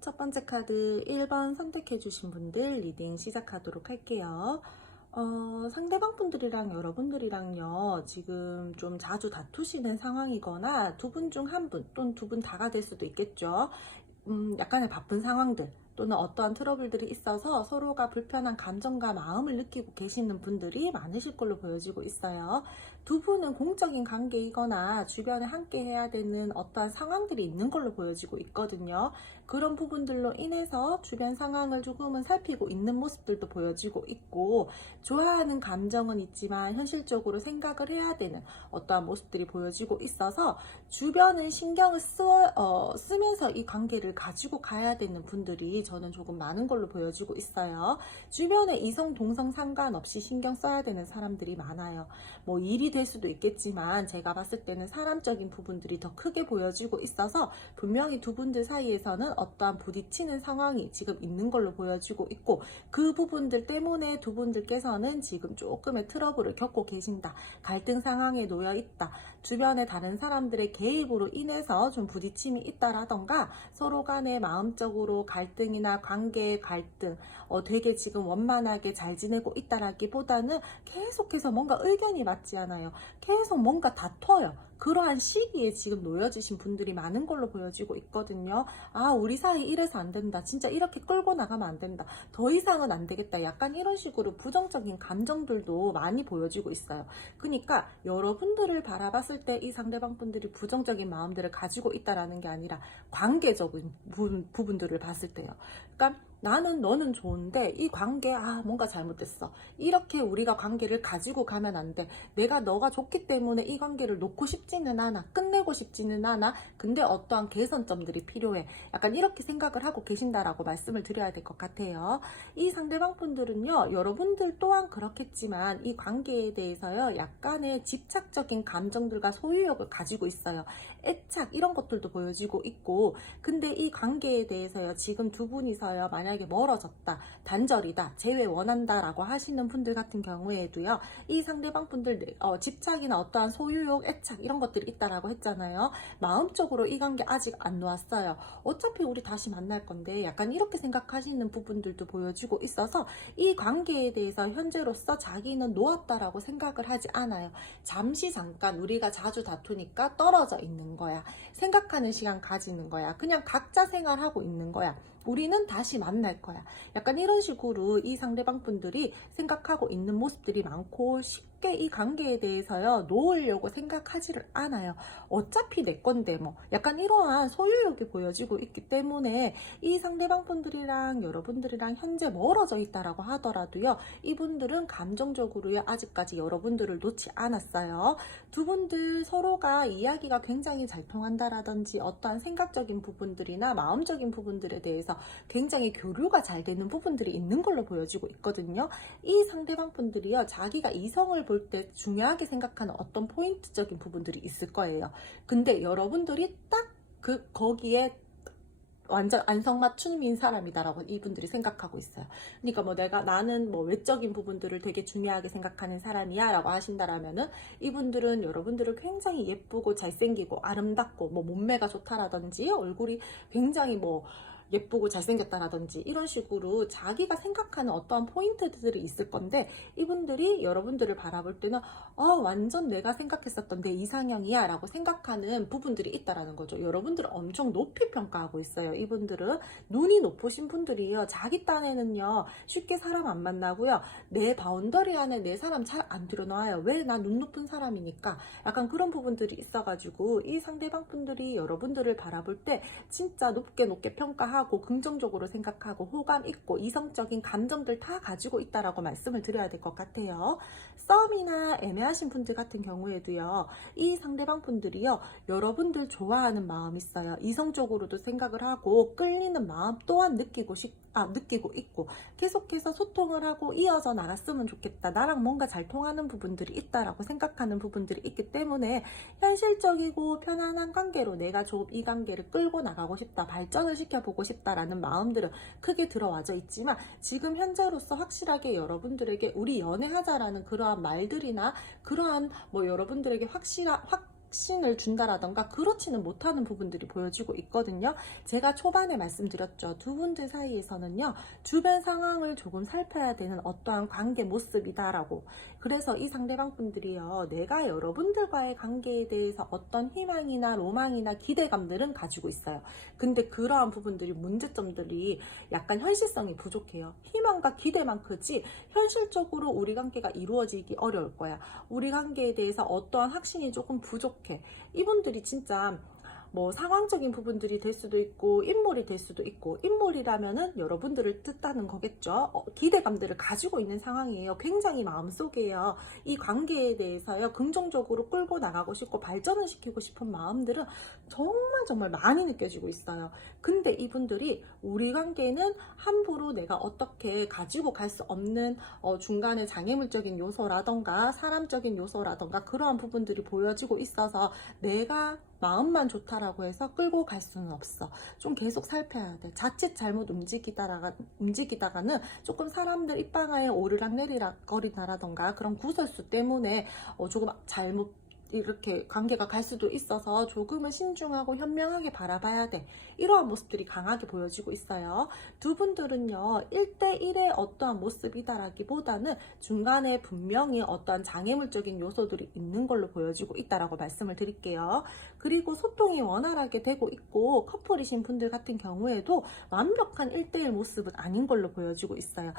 첫 번째 카드 1번 선택해 주신 분들 리딩 시작하도록 할게요. 상대방 분들이랑 여러분들이랑요 지금 좀 자주 다투시는 상황이거나 두 분 중 한 분 또는 두 분 다가 될 수도 있겠죠. 약간의 바쁜 상황들 또는 어떠한 트러블들이 있어서 서로가 불편한 감정과 마음을 느끼고 계시는 분들이 많으실 걸로 보여지고 있어요. 두 분은 공적인 관계이거나 주변에 함께 해야 되는 어떠한 상황들이 있는 걸로 보여지고 있거든요. 그런 부분들로 인해서 주변 상황을 조금은 살피고 있는 모습들도 보여지고 있고, 좋아하는 감정은 있지만 현실적으로 생각을 해야 되는 어떠한 모습들이 보여지고 있어서 주변은 신경을 쓰면서 이 관계를 가지고 가야 되는 분들이 저는 조금 많은 걸로 보여지고 있어요. 주변에 이성 동성 상관없이 신경 써야 되는 사람들이 많아요. 뭐 일이 될 수도 있겠지만 제가 봤을 때는 사람적인 부분들이 더 크게 보여지고 있어서 분명히 두 분들 사이에서는 어떠한 부딪히는 상황이 지금 있는 걸로 보여지고 있고, 그 부분들 때문에 두 분들께서는 지금 조금의 트러블을 겪고 계신다, 갈등 상황에 놓여 있다, 주변의 다른 사람들의 개입으로 인해서 좀 부딪힘이 있다라던가 서로 간에 마음적으로 갈등이나 관계의 갈등, 되게 지금 원만하게 잘 지내고 있다라기보다는 계속해서 뭔가 의견이 맞지 않아요. 계속 뭔가 다퉈요. 그러한 시기에 지금 놓여지신 분들이 많은 걸로 보여지고 있거든요. 아, 우리 사이 이래서 안 된다, 진짜 이렇게 끌고 나가면 안 된다, 더 이상은 안 되겠다, 약간 이런 식으로 부정적인 감정들도 많이 보여지고 있어요. 그러니까 여러분들을 바라봤을 때 이 상대방 분들이 부정적인 마음들을 가지고 있다라는 게 아니라 관계적인 부분들을 봤을 때요. 그러니까 나는 너는 좋은데 이 관계 뭔가 잘못됐어, 이렇게 우리가 관계를 가지고 가면 안 돼, 내가 너가 좋기 때문에 이 관계를 놓고 싶지는 않아, 끝내고 싶지는 않아, 근데 어떠한 개선점들이 필요해, 약간 이렇게 생각을 하고 계신다라고 말씀을 드려야 될 것 같아요. 이 상대방 분들은요, 여러분들 또한 그렇겠지만 이 관계에 대해서요 약간의 집착적인 감정들과 소유욕을 가지고 있어요. 애착 이런 것들도 보여지고 있고, 근데 이 관계에 대해서요 지금 두 분이서요 만약에 멀어졌다, 단절이다, 재회 원한다 라고 하시는 분들 같은 경우에도요, 이 상대방 분들 집착이나 어떠한 소유욕, 애착 이런 것들이 있다라고 했잖아요. 마음적으로 이 관계 아직 안 놓았어요. 어차피 우리 다시 만날 건데, 약간 이렇게 생각하시는 부분들도 보여지고 있어서 이 관계에 대해서 현재로서 자기는 놓았다라고 생각을 하지 않아요. 잠시 잠깐 우리가 자주 다투니까 떨어져 있는 거야, 생각하는 시간 가지는 거야, 그냥 각자 생활하고 있는 거야, 우리는 다시 만날 거야, 약간 이런 식으로 이 상대방 분들이 생각하고 있는 모습들이 많고, 쉽게 이 관계에 대해서요 놓으려고 생각하지를 않아요. 어차피 내 건데 뭐, 약간 이러한 소유욕이 보여지고 있기 때문에 이 상대방 분들이랑 여러분들이랑 현재 멀어져 있다라고 하더라도요, 이분들은 감정적으로요 아직까지 여러분들을 놓지 않았어요. 두 분들 서로가 이야기가 굉장히 잘 통한다라든지 어떠한 생각적인 부분들이나 마음적인 부분들에 대해서 굉장히 교류가 잘 되는 부분들이 있는 걸로 보여지고 있거든요. 이 상대방 분들이요 자기가 이성을 볼 때 중요하게 생각하는 어떤 포인트적인 부분들이 있을 거예요. 근데 여러분들이 딱 거기에 완전 안성맞춤인 사람이다라고 이분들이 생각하고 있어요. 그러니까 뭐 나는 뭐 외적인 부분들을 되게 중요하게 생각하는 사람이야 라고 하신다라면은, 이분들은 여러분들을 굉장히 예쁘고 잘생기고 아름답고 뭐 몸매가 좋다라든지 얼굴이 굉장히 뭐 예쁘고 잘생겼다라든지 이런 식으로 자기가 생각하는 어떠한 포인트들이 있을 건데, 이분들이 여러분들을 바라볼 때는 완전 내가 생각했었던 내 이상형이야 라고 생각하는 부분들이 있다라는 거죠. 여러분들을 엄청 높이 평가하고 있어요. 이분들은 눈이 높으신 분들이에요. 자기 딴에는요 쉽게 사람 안 만나고요, 내 바운더리 안에 내 사람 잘 안 들여놔요. 왜? 나 눈 높은 사람이니까. 약간 그런 부분들이 있어가지고 이 상대방 분들이 여러분들을 바라볼 때 진짜 높게 높게 평가하고 좋아하고 긍정적으로 생각하고 호감 있고 이성적인 감정들 다 가지고 있다라고 말씀을 드려야 될 것 같아요. 썸이나 애매하신 분들 같은 경우에도요, 이 상대방 분들이요, 여러분들 좋아하는 마음 있어요. 이성적으로도 생각을 하고 끌리는 마음 또한 느끼고 있고, 계속해서 소통을 하고 이어져 나갔으면 좋겠다, 나랑 뭔가 잘 통하는 부분들이 있다라고 생각하는 부분들이 있기 때문에 현실적이고 편안한 관계로 내가 좀 이 관계를 끌고 나가고 싶다, 발전을 시켜보고 싶다라는 마음들은 크게 들어와져 있지만, 지금 현재로서 확실하게 여러분들에게 우리 연애하자라는 그러한 말들이나 그러한 여러분들에게 확신을 준다라던가 그렇지는 못하는 부분들이 보여지고 있거든요. 제가 초반에 말씀드렸죠. 두 분들 사이에서는요, 주변 상황을 조금 살펴야 되는 어떠한 관계 모습이다라고. 그래서 이 상대방 분들이요, 내가 여러분들과의 관계에 대해서 어떤 희망이나 로망이나 기대감들은 가지고 있어요. 근데 그러한 부분들이, 문제점들이 약간 현실성이 부족해요. 희망과 기대만 크지 현실적으로 우리 관계가 이루어지기 어려울 거야. 우리 관계에 대해서 어떠한 확신이 조금 부족해. 이분들이 진짜 상황적인 부분들이 될 수도 있고 인물이 될 수도 있고, 인물이라면은 여러분들을 뜻하는 거겠죠. 기대감들을 가지고 있는 상황이에요. 굉장히 마음속에요, 이 관계에 대해서요, 긍정적으로 끌고 나가고 싶고 발전을 시키고 싶은 마음들은 정말 많이 느껴지고 있어요. 근데 이분들이 우리 관계는 함부로 내가 어떻게 가지고 갈 수 없는 중간에 장애물적인 요소라던가 사람적인 요소라던가 그러한 부분들이 보여지고 있어서 내가 마음만 좋다라고 해서 끌고 갈 수는 없어. 좀 계속 살펴야 돼. 자칫 잘못 움직이다가는 조금 사람들 입방아에 오르락 내리락 거리다라던가 그런 구설수 때문에 조금 잘못 이렇게 관계가 갈 수도 있어서 조금은 신중하고 현명하게 바라봐야 돼. 이러한 모습들이 강하게 보여지고 있어요. 두 분들은요, 1대1의 어떠한 모습이다라기보다는 중간에 분명히 어떠한 장애물적인 요소들이 있는 걸로 보여지고 있다라고 말씀을 드릴게요. 그리고 소통이 원활하게 되고 있고, 커플이신 분들 같은 경우에도 완벽한 1대1 모습은 아닌 걸로 보여지고 있어요.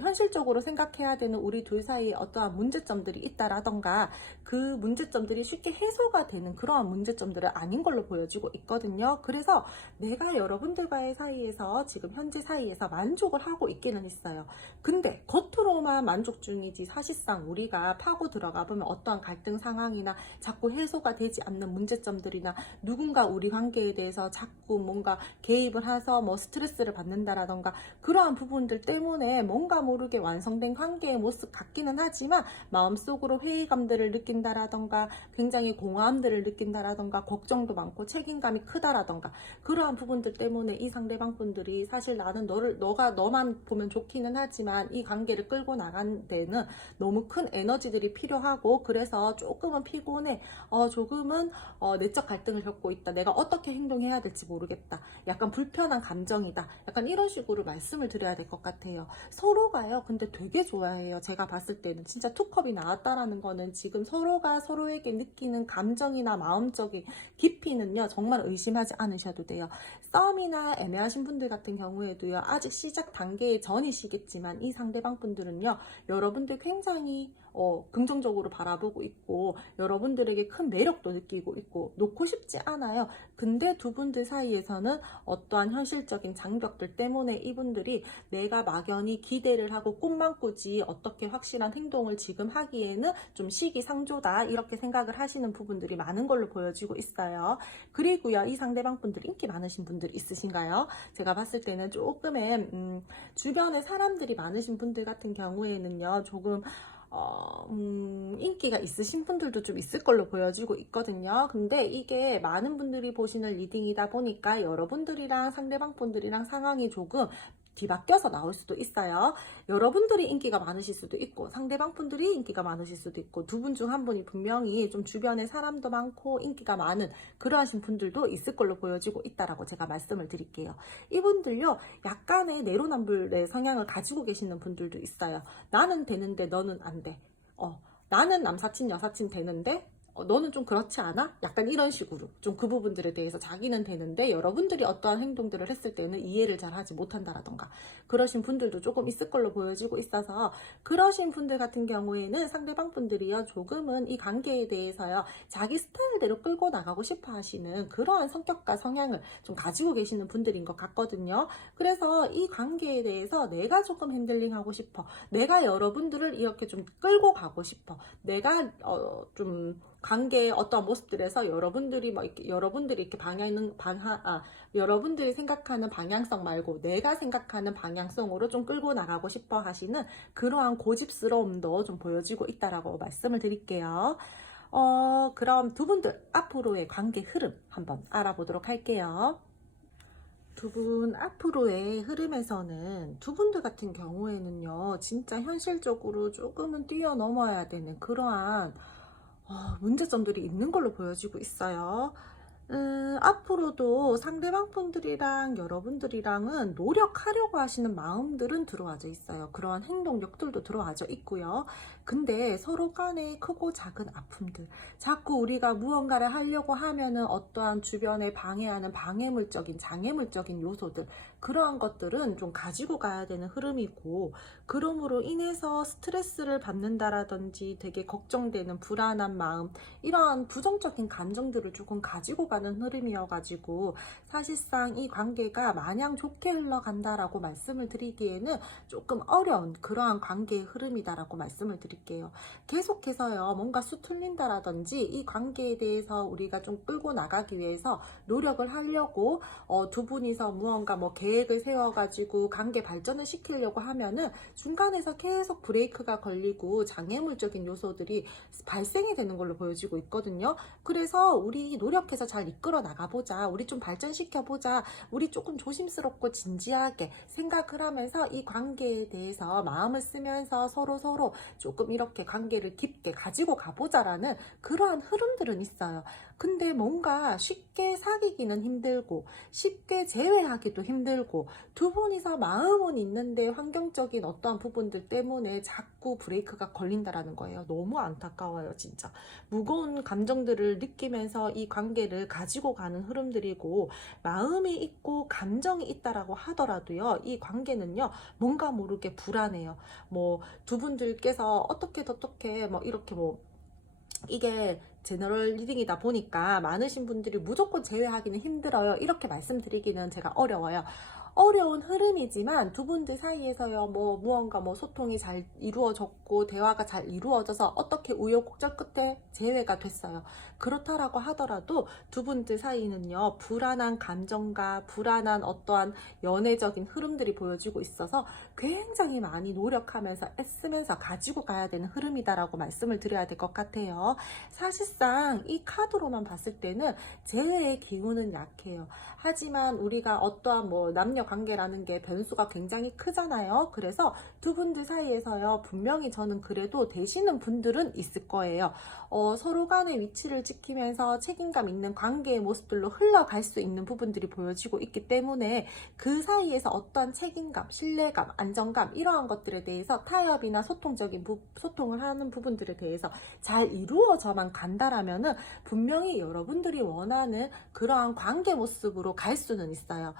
현실적으로 생각해야 되는 우리 둘 사이에 어떠한 문제점들이 있다라던가 그 문제점들이 쉽게 해소가 되는 그러한 문제점들은 아닌 걸로 보여지고 있거든요. 그래서 내가 여러분들과의 사이에서 지금 현재 사이에서 만족을 하고 있기는 있어요. 근데 겉으로만 만족 중이지 사실상 우리가 파고 들어가 보면 어떠한 갈등 상황이나 자꾸 해소가 되지 않는 문제점들이나 누군가 우리 관계에 대해서 자꾸 뭔가 개입을 해서 스트레스를 받는다라던가 그러한 부분들 때문에 뭔가 모르게 완성된 관계의 모습 같기는 하지만 마음속으로 회의감들을 느낀다라던가 굉장히 공허함들을 느낀다라던가 걱정도 많고 책임감이 크다라던가 그러한 부분들 때문에 이 상대방 분들이 사실 나는 너만 보면 좋기는 하지만 이 관계를 끌고 나간 데는 너무 큰 에너지들이 필요하고, 그래서 조금은 피곤해, 조금은 내적 갈등을 겪고 있다, 내가 어떻게 행동해야 될지 모르겠다, 약간 불편한 감정이다, 약간 이런 식으로 말씀을 드려야 될 것 같아요. 서로가요 근데 되게 좋아해요. 제가 봤을 때는 진짜 투컵이 나왔다라는 거는 지금 서로가 서로에게 느끼는 감정이나 마음적인 깊이는요 정말 의심하지 않으셔도 돼요. 썸이나 애매하신 분들 같은 경우에도요, 아직 시작 단계의 전이시겠지만 이 상대방 분들은요, 여러분들 굉장히 긍정적으로 바라보고 있고 여러분들에게 큰 매력도 느끼고 있고 놓고 싶지 않아요. 근데 두 분들 사이에서는 어떠한 현실적인 장벽들 때문에 이분들이 내가 막연히 기대를 하고 꿈만 꾸지 어떻게 확실한 행동을 지금 하기에는 좀 시기상조다, 이렇게 생각을 하시는 부분들이 많은 걸로 보여지고 있어요. 그리고요, 이 상대방 분들 인기 많으신 분들 있으신가요? 제가 봤을 때는 조금의 주변에 사람들이 많으신 분들 같은 경우에는요, 조금 인기가 있으신 분들도 좀 있을 걸로 보여지고 있거든요. 근데 이게 많은 분들이 보시는 리딩이다 보니까 여러분들이랑 상대방 분들이랑 상황이 조금 뒤바뀌어서 나올 수도 있어요. 여러분들이 인기가 많으실 수도 있고 상대방 분들이 인기가 많으실 수도 있고, 두 분 중 한 분이 분명히 좀 주변에 사람도 많고 인기가 많은 그러하신 분들도 있을 걸로 보여지고 있다라고 제가 말씀을 드릴게요. 이분들요, 약간의 내로남불의 성향을 가지고 계시는 분들도 있어요. 나는 되는데 너는 안 돼. 나는 남사친 여사친 되는데 너는 좀 그렇지 않아? 약간 이런 식으로 좀 그 부분들에 대해서 자기는 되는데 여러분들이 어떠한 행동들을 했을 때는 이해를 잘 하지 못한다라던가 그러신 분들도 조금 있을 걸로 보여지고 있어서, 그러신 분들 같은 경우에는 상대방 분들이요 조금은 이 관계에 대해서요 자기 스타일대로 끌고 나가고 싶어 하시는 그러한 성격과 성향을 좀 가지고 계시는 분들인 것 같거든요. 그래서 이 관계에 대해서 내가 조금 핸들링하고 싶어, 내가 여러분들을 이렇게 좀 끌고 가고 싶어, 내가 좀 관계의 어떤 모습들에서 여러분들이 여러분들이 이렇게 여러분들이 생각하는 방향성 말고 내가 생각하는 방향성으로 좀 끌고 나가고 싶어 하시는 그러한 고집스러움도 좀 보여지고 있다라고 말씀을 드릴게요. 그럼 두 분들 앞으로의 관계 흐름 한번 알아보도록 할게요. 두 분 앞으로의 흐름에서는 두 분들 같은 경우에는요, 진짜 현실적으로 조금은 뛰어넘어야 되는 그러한 문제점들이 있는 걸로 보여지고 있어요. 앞으로도 상대방 분들이랑 여러분들이랑은 노력하려고 하시는 마음들은 들어와져 있어요. 그러한 행동력들도 들어와져 있고요. 근데 서로 간의 크고 작은 아픔들, 자꾸 우리가 무언가를 하려고 하면은 어떠한 주변에 방해하는 방해물적인, 장애물적인 요소들, 그러한 것들은 좀 가지고 가야 되는 흐름이고, 그러므로 인해서 스트레스를 받는다라든지 되게 걱정되는 불안한 마음, 이러한 부정적인 감정들을 조금 가지고 가는 흐름이어가지고 사실상 이 관계가 마냥 좋게 흘러간다라고 말씀을 드리기에는 조금 어려운 그러한 관계의 흐름이다라고 말씀을 드릴게요. 계속해서요 뭔가 수틀린다라든지 이 관계에 대해서 우리가 좀 끌고 나가기 위해서 노력을 하려고 두 분이서 무언가 뭐 계획을 세워가지고 관계 발전을 시키려고 하면은 중간에서 계속 브레이크가 걸리고 장애물적인 요소들이 발생이 되는 걸로 보여지고 있거든요. 그래서 우리 노력해서 잘 이끌어 나가보자, 우리 좀 발전시켜보자, 우리 조금 조심스럽고 진지하게 생각을 하면서 이 관계에 대해서 마음을 쓰면서 서로 조금 이렇게 관계를 깊게 가지고 가보자라는 그러한 흐름들은 있어요. 근데 뭔가 쉽게 사귀기는 힘들고 쉽게 재회하기도 힘들고 두 분이서 마음은 있는데 환경적인 어떠한 부분들 때문에 자꾸 브레이크가 걸린다라는 거예요. 너무 안타까워요, 진짜. 무거운 감정들을 느끼면서 이 관계를 가지고 가는 흐름들이고, 마음이 있고 감정이 있다라고 하더라도요, 이 관계는요 뭔가 모르게 불안해요. 뭐 두 분들께서 어떻게 뭐 이렇게 뭐 이게 제너럴 리딩이다 보니까 많으신 분들이 무조건 제외하기는 힘들어요, 이렇게 말씀드리기는 제가 어려워요. 어려운 흐름이지만 두 분들 사이에서요 뭐 무언가 뭐 소통이 잘 이루어졌고 대화가 잘 이루어져서 어떻게 우여곡절 끝에 재회가 됐어요. 그렇다라고 하더라도 두 분들 사이는요 불안한 감정과 불안한 어떠한 연애적인 흐름들이 보여지고 있어서 굉장히 많이 노력하면서 애쓰면서 가지고 가야 되는 흐름이다라고 말씀을 드려야 될 것 같아요. 사실상 이 카드로만 봤을 때는 재회의 기운은 약해요. 하지만 우리가 어떠한 뭐 남녀 관계라는 게 변수가 굉장히 크잖아요. 그래서 두 분들 사이에서요 분명히 저는 그래도 되시는 분들은 있을 거예요. 서로 간의 위치를 지키면서 책임감 있는 관계의 모습들로 흘러갈 수 있는 부분들이 보여지고 있기 때문에 그 사이에서 어떠한 책임감, 신뢰감, 안정감 이러한 것들에 대해서 타협이나 소통을 하는 부분들에 대해서 잘 이루어져만 간다라면은 분명히 여러분들이 원하는 그러한 관계 모습으로 갈 수는 있어요.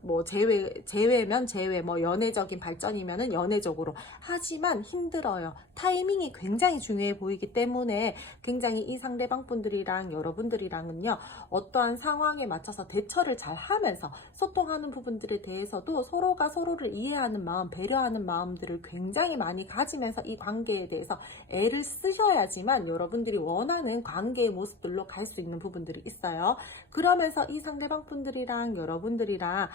뭐 재회면 재회, 뭐 연애적인 발전이면은 연애적으로. 하지만 힘들어요. 타이밍이 굉장히 중요해 보이기 때문에 굉장히 이 상대방 분들이랑 여러분들이랑은요 어떠한 상황에 맞춰서 대처를 잘 하면서 소통하는 부분들에 대해서도 서로가 서로를 이해하는 마음, 배려하는 마음들을 굉장히 많이 가지면서 이 관계에 대해서 애를 쓰셔야지만 여러분들이 원하는 관계의 모습들로 갈 수 있는 부분들이 있어요. 그러면서 이 상대방 분들이랑 여러분들이랑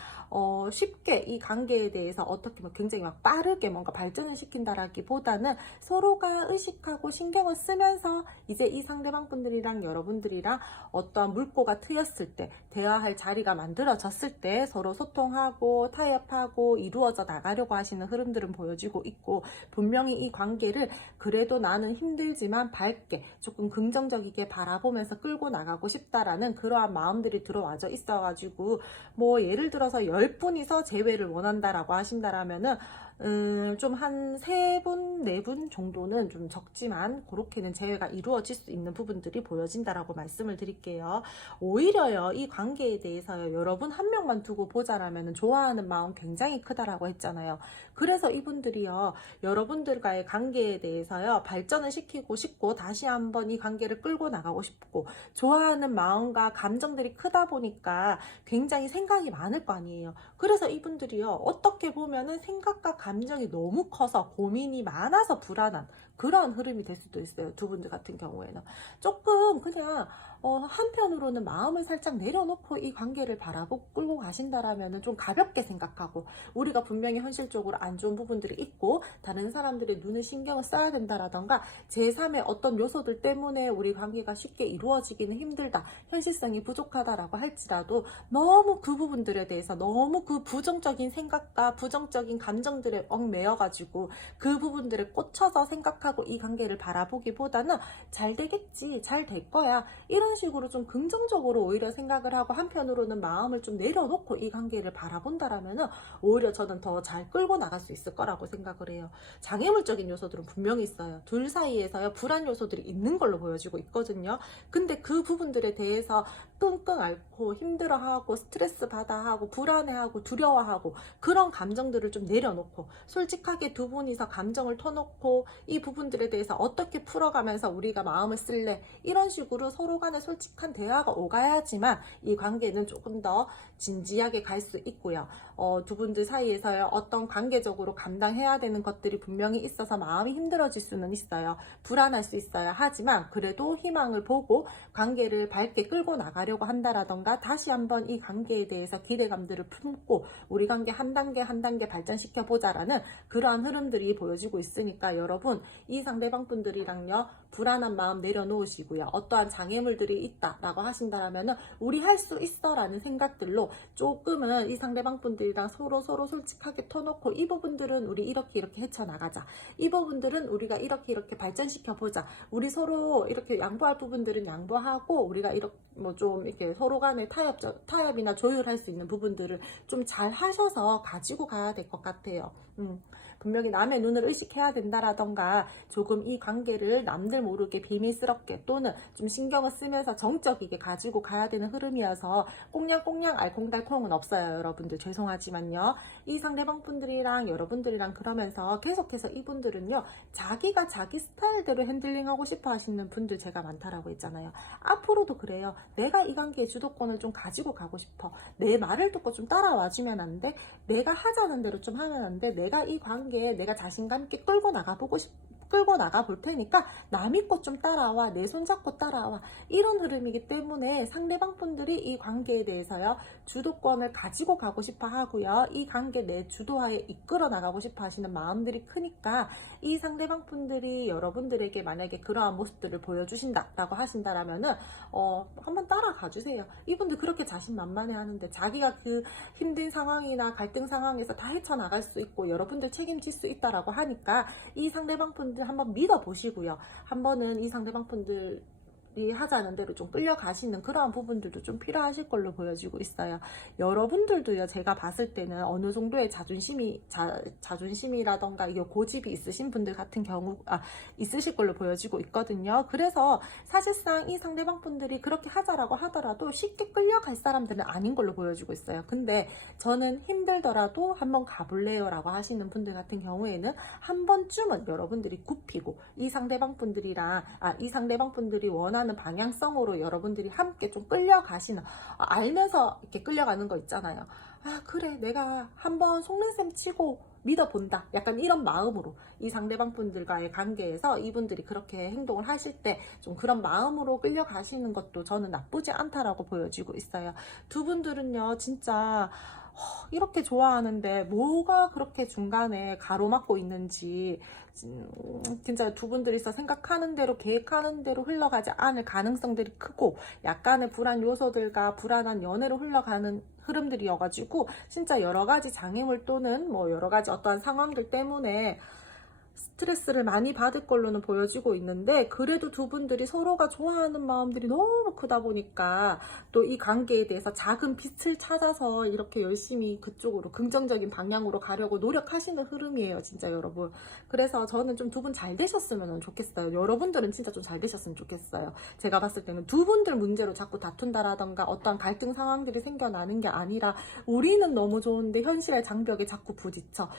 쉽게 이 관계에 대해서 어떻게 뭐 굉장히 막 빠르게 뭔가 발전을 시킨다라기보다는 서로가 의식하고 신경을 쓰면서 이제 이 상대방 분들이랑 여러분들이랑 어떠한 물꼬가 트였을 때, 대화할 자리가 만들어졌을 때 서로 소통하고 타협하고 이루어져 나가려고 하시는 흐름들은 보여지고 있고, 분명히 이 관계를 그래도 나는 힘들지만 밝게 조금 긍정적이게 바라보면서 끌고 나가고 싶다라는 그러한 마음들이 들어와져 있어가지고, 뭐 예를 들어서 10분이서 재회를 원한다라고 하신다라면은 좀 한 3분, 4분 정도는 좀 적지만 그렇게는 재회가 이루어질 수 있는 부분들이 보여진다라고 말씀을 드릴게요. 오히려요, 이 관계에 대해서요, 여러분 한 명만 두고 보자라면 좋아하는 마음 굉장히 크다라고 했잖아요. 그래서 이분들이요, 여러분들과의 관계에 대해서요, 발전을 시키고 싶고 다시 한번 이 관계를 끌고 나가고 싶고 좋아하는 마음과 감정들이 크다 보니까 굉장히 생각이 많을 거 아니에요. 그래서 이분들이요, 어떻게 보면은 생각과 감정이 너무 커서 고민이 많아서 불안한 그런 흐름이 될 수도 있어요. 두 분들 같은 경우에는 조금 그냥 한편으로는 마음을 살짝 내려놓고 이 관계를 바라보고 끌고 가신다라면 좀 가볍게 생각하고, 우리가 분명히 현실적으로 안 좋은 부분들이 있고 다른 사람들의 눈에 신경을 써야 된다라던가 제3의 어떤 요소들 때문에 우리 관계가 쉽게 이루어지기는 힘들다, 현실성이 부족하다라고 할지라도 너무 그 부분들에 대해서 너무 그 부정적인 생각과 부정적인 감정들에 얽매여가지고 그 부분들에 꽂혀서 생각하고 이 관계를 바라보기보다는 잘 되겠지, 잘 될 거야, 이런 식으로 좀 긍정적으로 오히려 생각을 하고 한편으로는 마음을 좀 내려놓고 이 관계를 바라본다라면은 오히려 저는 더 잘 끌고 나갈 수 있을 거라고 생각을 해요. 장애물적인 요소들은 분명히 있어요. 둘 사이에서요, 불안 요소들이 있는 걸로 보여지고 있거든요. 근데 그 부분들에 대해서 끙끙 앓고 힘들어하고 스트레스 받아하고 불안해하고 두려워하고 그런 감정들을 좀 내려놓고 솔직하게 두 분이서 감정을 터놓고 이 부분들에 대해서 어떻게 풀어가면서 우리가 마음을 쓸래, 이런 식으로 서로 간에 솔직한 대화가 오가야지만 이 관계는 조금 더 진지하게 갈 수 있고요. 두 분들 사이에서요, 어떤 관계적으로 감당해야 되는 것들이 분명히 있어서 마음이 힘들어질 수는 있어요. 불안할 수 있어요. 하지만 그래도 희망을 보고 관계를 밝게 끌고 나가려고 한다라던가 다시 한번 이 관계에 대해서 기대감들을 품고 우리 관계 한 단계 한 단계 발전시켜 보자라는 그러한 흐름들이 보여지고 있으니까 여러분, 이 상대방 분들이랑요, 불안한 마음 내려놓으시고요, 어떠한 장애물들이 있다라고 하신다라면은 우리 할 수 있어 라는 생각들로 조금은 이 상대방 분들이랑 서로 솔직하게 터놓고 이 부분들은 우리 이렇게 헤쳐나가자, 이 부분들은 우리가 이렇게 발전시켜 보자, 우리 서로 이렇게 양보할 부분들은 양보하고 우리가 이렇게 뭐 좀 이렇게 서로 간에 타협이나 조율할 수 있는 부분들을 좀 잘 하셔서 가지고 가야 될 것 같아요. 분명히 남의 눈을 의식해야 된다라던가 조금 이 관계를 남들 모르게 비밀스럽게 또는 좀 신경을 쓰면서 정적이게 가지고 가야 되는 흐름이어서 꽁냥꽁냥 알콩달콩은 없어요. 여러분들 죄송하지만요, 이 상대방 분들이랑 여러분들이랑 그러면서 계속해서 이분들은요, 자기가 자기 스타일대로 핸들링하고 싶어 하시는 분들 제가 많다라고 했잖아요. 앞으로도 그래요. 내가 이 관계의 주도권을 좀 가지고 가고 싶어, 내 말을 듣고 좀 따라와 주면 안 돼, 내가 하자는 대로 좀 하면 안 돼, 내가 이 관계에 내가 자신감 있게 끌고 나가 볼 테니까 나 믿고 좀 따라와, 내 손 잡고 따라와, 이런 흐름이기 때문에 상대방 분들이 이 관계에 대해서요, 주도권을 가지고 가고 싶어 하고요, 이 관계 내 주도하에 이끌어 나가고 싶어 하시는 마음들이 크니까 이 상대방 분들이 여러분들에게 만약에 그러한 모습들을 보여주신다라고 하신다라면은 한번 따라가 주세요. 이분들 그렇게 자신만만해 하는데 자기가 그 힘든 상황이나 갈등 상황에서 다 헤쳐나갈 수 있고 여러분들 책임질 수 있다라고 하니까 이 상대방 분들 한번 믿어보시고요. 한번은 이 상대방 분들이 하자는 대로 좀 끌려가시는 그러한 부분들도 좀 필요하실 걸로 보여지고 있어요. 여러분들도요, 제가 봤을 때는 어느 정도의 자존심이라던가 고집이 있으신 분들 같은 경우 있으실 걸로 보여지고 있거든요. 그래서 사실상 이 상대방 분들이 그렇게 하자라고 하더라도 쉽게 끌려갈 사람들은 아닌 걸로 보여지고 있어요. 근데 저는 힘들더라도 한번 가볼래요 라고 하시는 분들 같은 경우에는 한 번쯤은 여러분들이 굽히고 이 상대방 분들이 원하는 방향성으로 여러분들이 함께 좀 끌려가시는, 알면서 이렇게 끌려가는 거 있잖아요. 그래, 내가 한번 속는셈 치고 믿어본다, 약간 이런 마음으로 이 상대방 분들과의 관계에서 이분들이 그렇게 행동을 하실 때 좀 그런 마음으로 끌려가시는 것도 저는 나쁘지 않다라고 보여지고 있어요. 두 분들은요, 진짜 이렇게 좋아하는데 뭐가 그렇게 중간에 가로막고 있는지 진짜 두 분들이서 생각하는 대로 계획하는 대로 흘러가지 않을 가능성들이 크고 약간의 불안 요소들과 불안한 연애로 흘러가는 흐름들이어가지고 진짜 여러가지 장애물 또는 뭐 여러가지 어떠한 상황들 때문에 스트레스를 많이 받을 걸로는 보여지고 있는데, 그래도 두 분들이 서로가 좋아하는 마음들이 너무 크다 보니까 또 이 관계에 대해서 작은 빛을 찾아서 이렇게 열심히 그쪽으로 긍정적인 방향으로 가려고 노력하시는 흐름이에요, 진짜 여러분. 그래서 저는 좀 두 분 잘 되셨으면 좋겠어요. 여러분들은 진짜 좀 잘 되셨으면 좋겠어요. 제가 봤을 때는 두 분들 문제로 자꾸 다툰다라던가 어떤 갈등 상황들이 생겨나는 게 아니라, 우리는 너무 좋은데 현실의 장벽에 자꾸 부딪혀.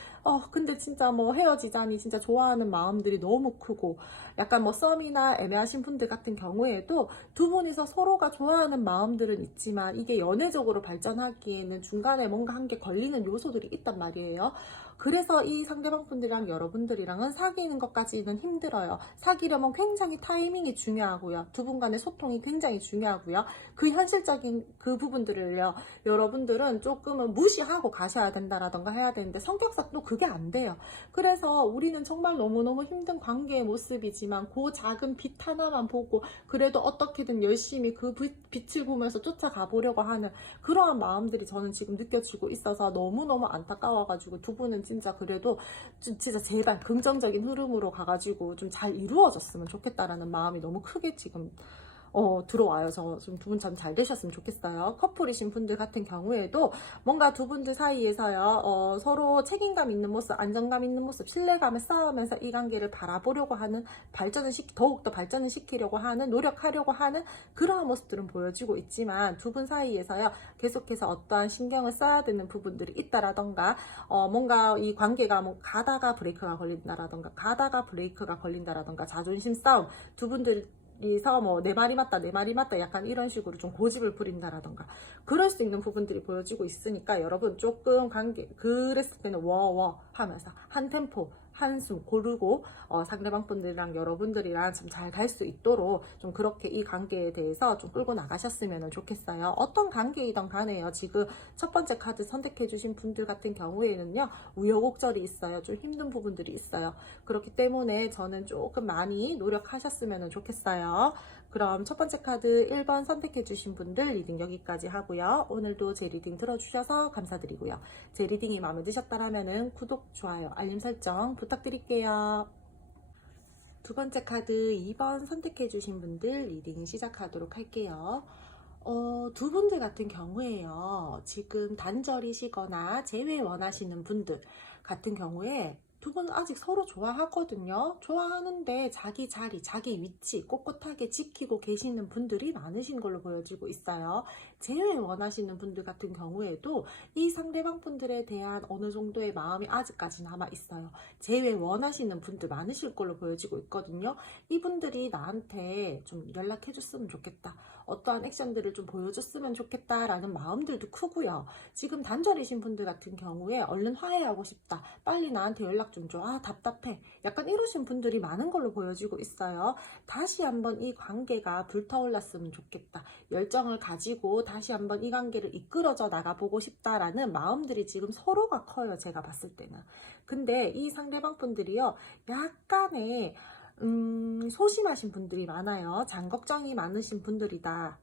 근데 진짜 뭐 헤어지자니 진짜 좋아하는 마음들이 너무 크고, 약간 뭐 썸이나 애매하신 분들 같은 경우에도 두 분이서 서로가 좋아하는 마음들은 있지만 이게 연애적으로 발전하기에는 중간에 뭔가 한 개 걸리는 요소들이 있단 말이에요. 그래서 이 상대방 분들이랑 여러분들이랑은 사귀는 것까지는 힘들어요. 사귀려면 굉장히 타이밍이 중요하고요. 두 분 간의 소통이 굉장히 중요하고요. 그 현실적인 그 부분들을요, 여러분들은 조금은 무시하고 가셔야 된다라던가 해야 되는데, 성격상 또 그게 안 돼요. 그래서 우리는 정말 너무너무 힘든 관계의 모습이지만 그 작은 빛 하나만 보고 그래도 어떻게든 열심히 그 빛을 보면서 쫓아가 보려고 하는 그러한 마음들이 저는 지금 느껴지고 있어서 너무너무 안타까워가지고, 두 분은 진짜 그래도 진짜 제발 긍정적인 흐름으로 가가지고 좀 잘 이루어졌으면 좋겠다라는 마음이 너무 크게 지금 들어와요. 저 좀 두 분 참 잘 되셨으면 좋겠어요. 커플이신 분들 같은 경우에도 뭔가 두 분들 사이에서요, 서로 책임감 있는 모습, 안정감 있는 모습, 신뢰감을 쌓으면서 이 관계를 바라보려고 하는, 더욱더 발전을 시키려고 하는, 노력하려고 하는 그러한 모습들은 보여지고 있지만, 두 분 사이에서요, 계속해서 어떠한 신경을 써야 되는 부분들이 있다라던가, 뭔가 이 관계가 뭐 가다가 브레이크가 걸린다라던가, 자존심 싸움, 두 분들 이서 뭐 내 말이 맞다 내 말이 맞다 약간 이런 식으로 좀 고집을 부린다라던가 그럴 수 있는 부분들이 보여지고 있으니까, 여러분 조금 그랬을 때는 워워 하면서 한 템포 한숨 고르고 상대방 분들이랑 여러분들이랑 좀 잘 갈 수 있도록 좀 그렇게 이 관계에 대해서 좀 끌고 나가셨으면 좋겠어요. 어떤 관계이든 간에요, 지금 첫 번째 카드 선택해 주신 분들 같은 경우에는요, 우여곡절이 있어요. 좀 힘든 부분들이 있어요. 그렇기 때문에 저는 조금 많이 노력하셨으면 좋겠어요. 그럼 첫 번째 카드 1번 선택해 주신 분들 리딩 여기까지 하고요. 오늘도 제 리딩 들어주셔서 감사드리고요. 제 리딩이 마음에 드셨다면 구독, 좋아요, 알림 설정 부탁드릴게요. 두 번째 카드 2번 선택해 주신 분들 리딩 시작하도록 할게요. 두 분들 같은 경우에요, 지금 단절이시거나 재회 원하시는 분들 같은 경우에 두 분 아직 서로 좋아하거든요. 좋아하는데 자기 자리, 자기 위치 꼿꼿하게 지키고 계시는 분들이 많으신 걸로 보여지고 있어요. 재회 원하시는 분들 같은 경우에도 이 상대방 분들에 대한 어느 정도의 마음이 아직까지 남아 있어요. 재회 원하시는 분들 많으실 걸로 보여지고 있거든요. 이분들이 나한테 좀 연락해 줬으면 좋겠다, 어떠한 액션들을 좀 보여줬으면 좋겠다라는 마음들도 크고요. 지금 단절이신 분들 같은 경우에 얼른 화해하고 싶다, 빨리 나한테 연락 좀 줘, 답답해, 약간 이러신 분들이 많은 걸로 보여지고 있어요. 다시 한번 이 관계가 불타올랐으면 좋겠다, 열정을 가지고 다시 한번 이 관계를 이끌어져 나가보고 싶다라는 마음들이 지금 서로가 커요, 제가 봤을 때는. 근데 이 상대방 분들이요, 약간의 소심하신 분들이 많아요. 장걱정이 많으신 분들이다.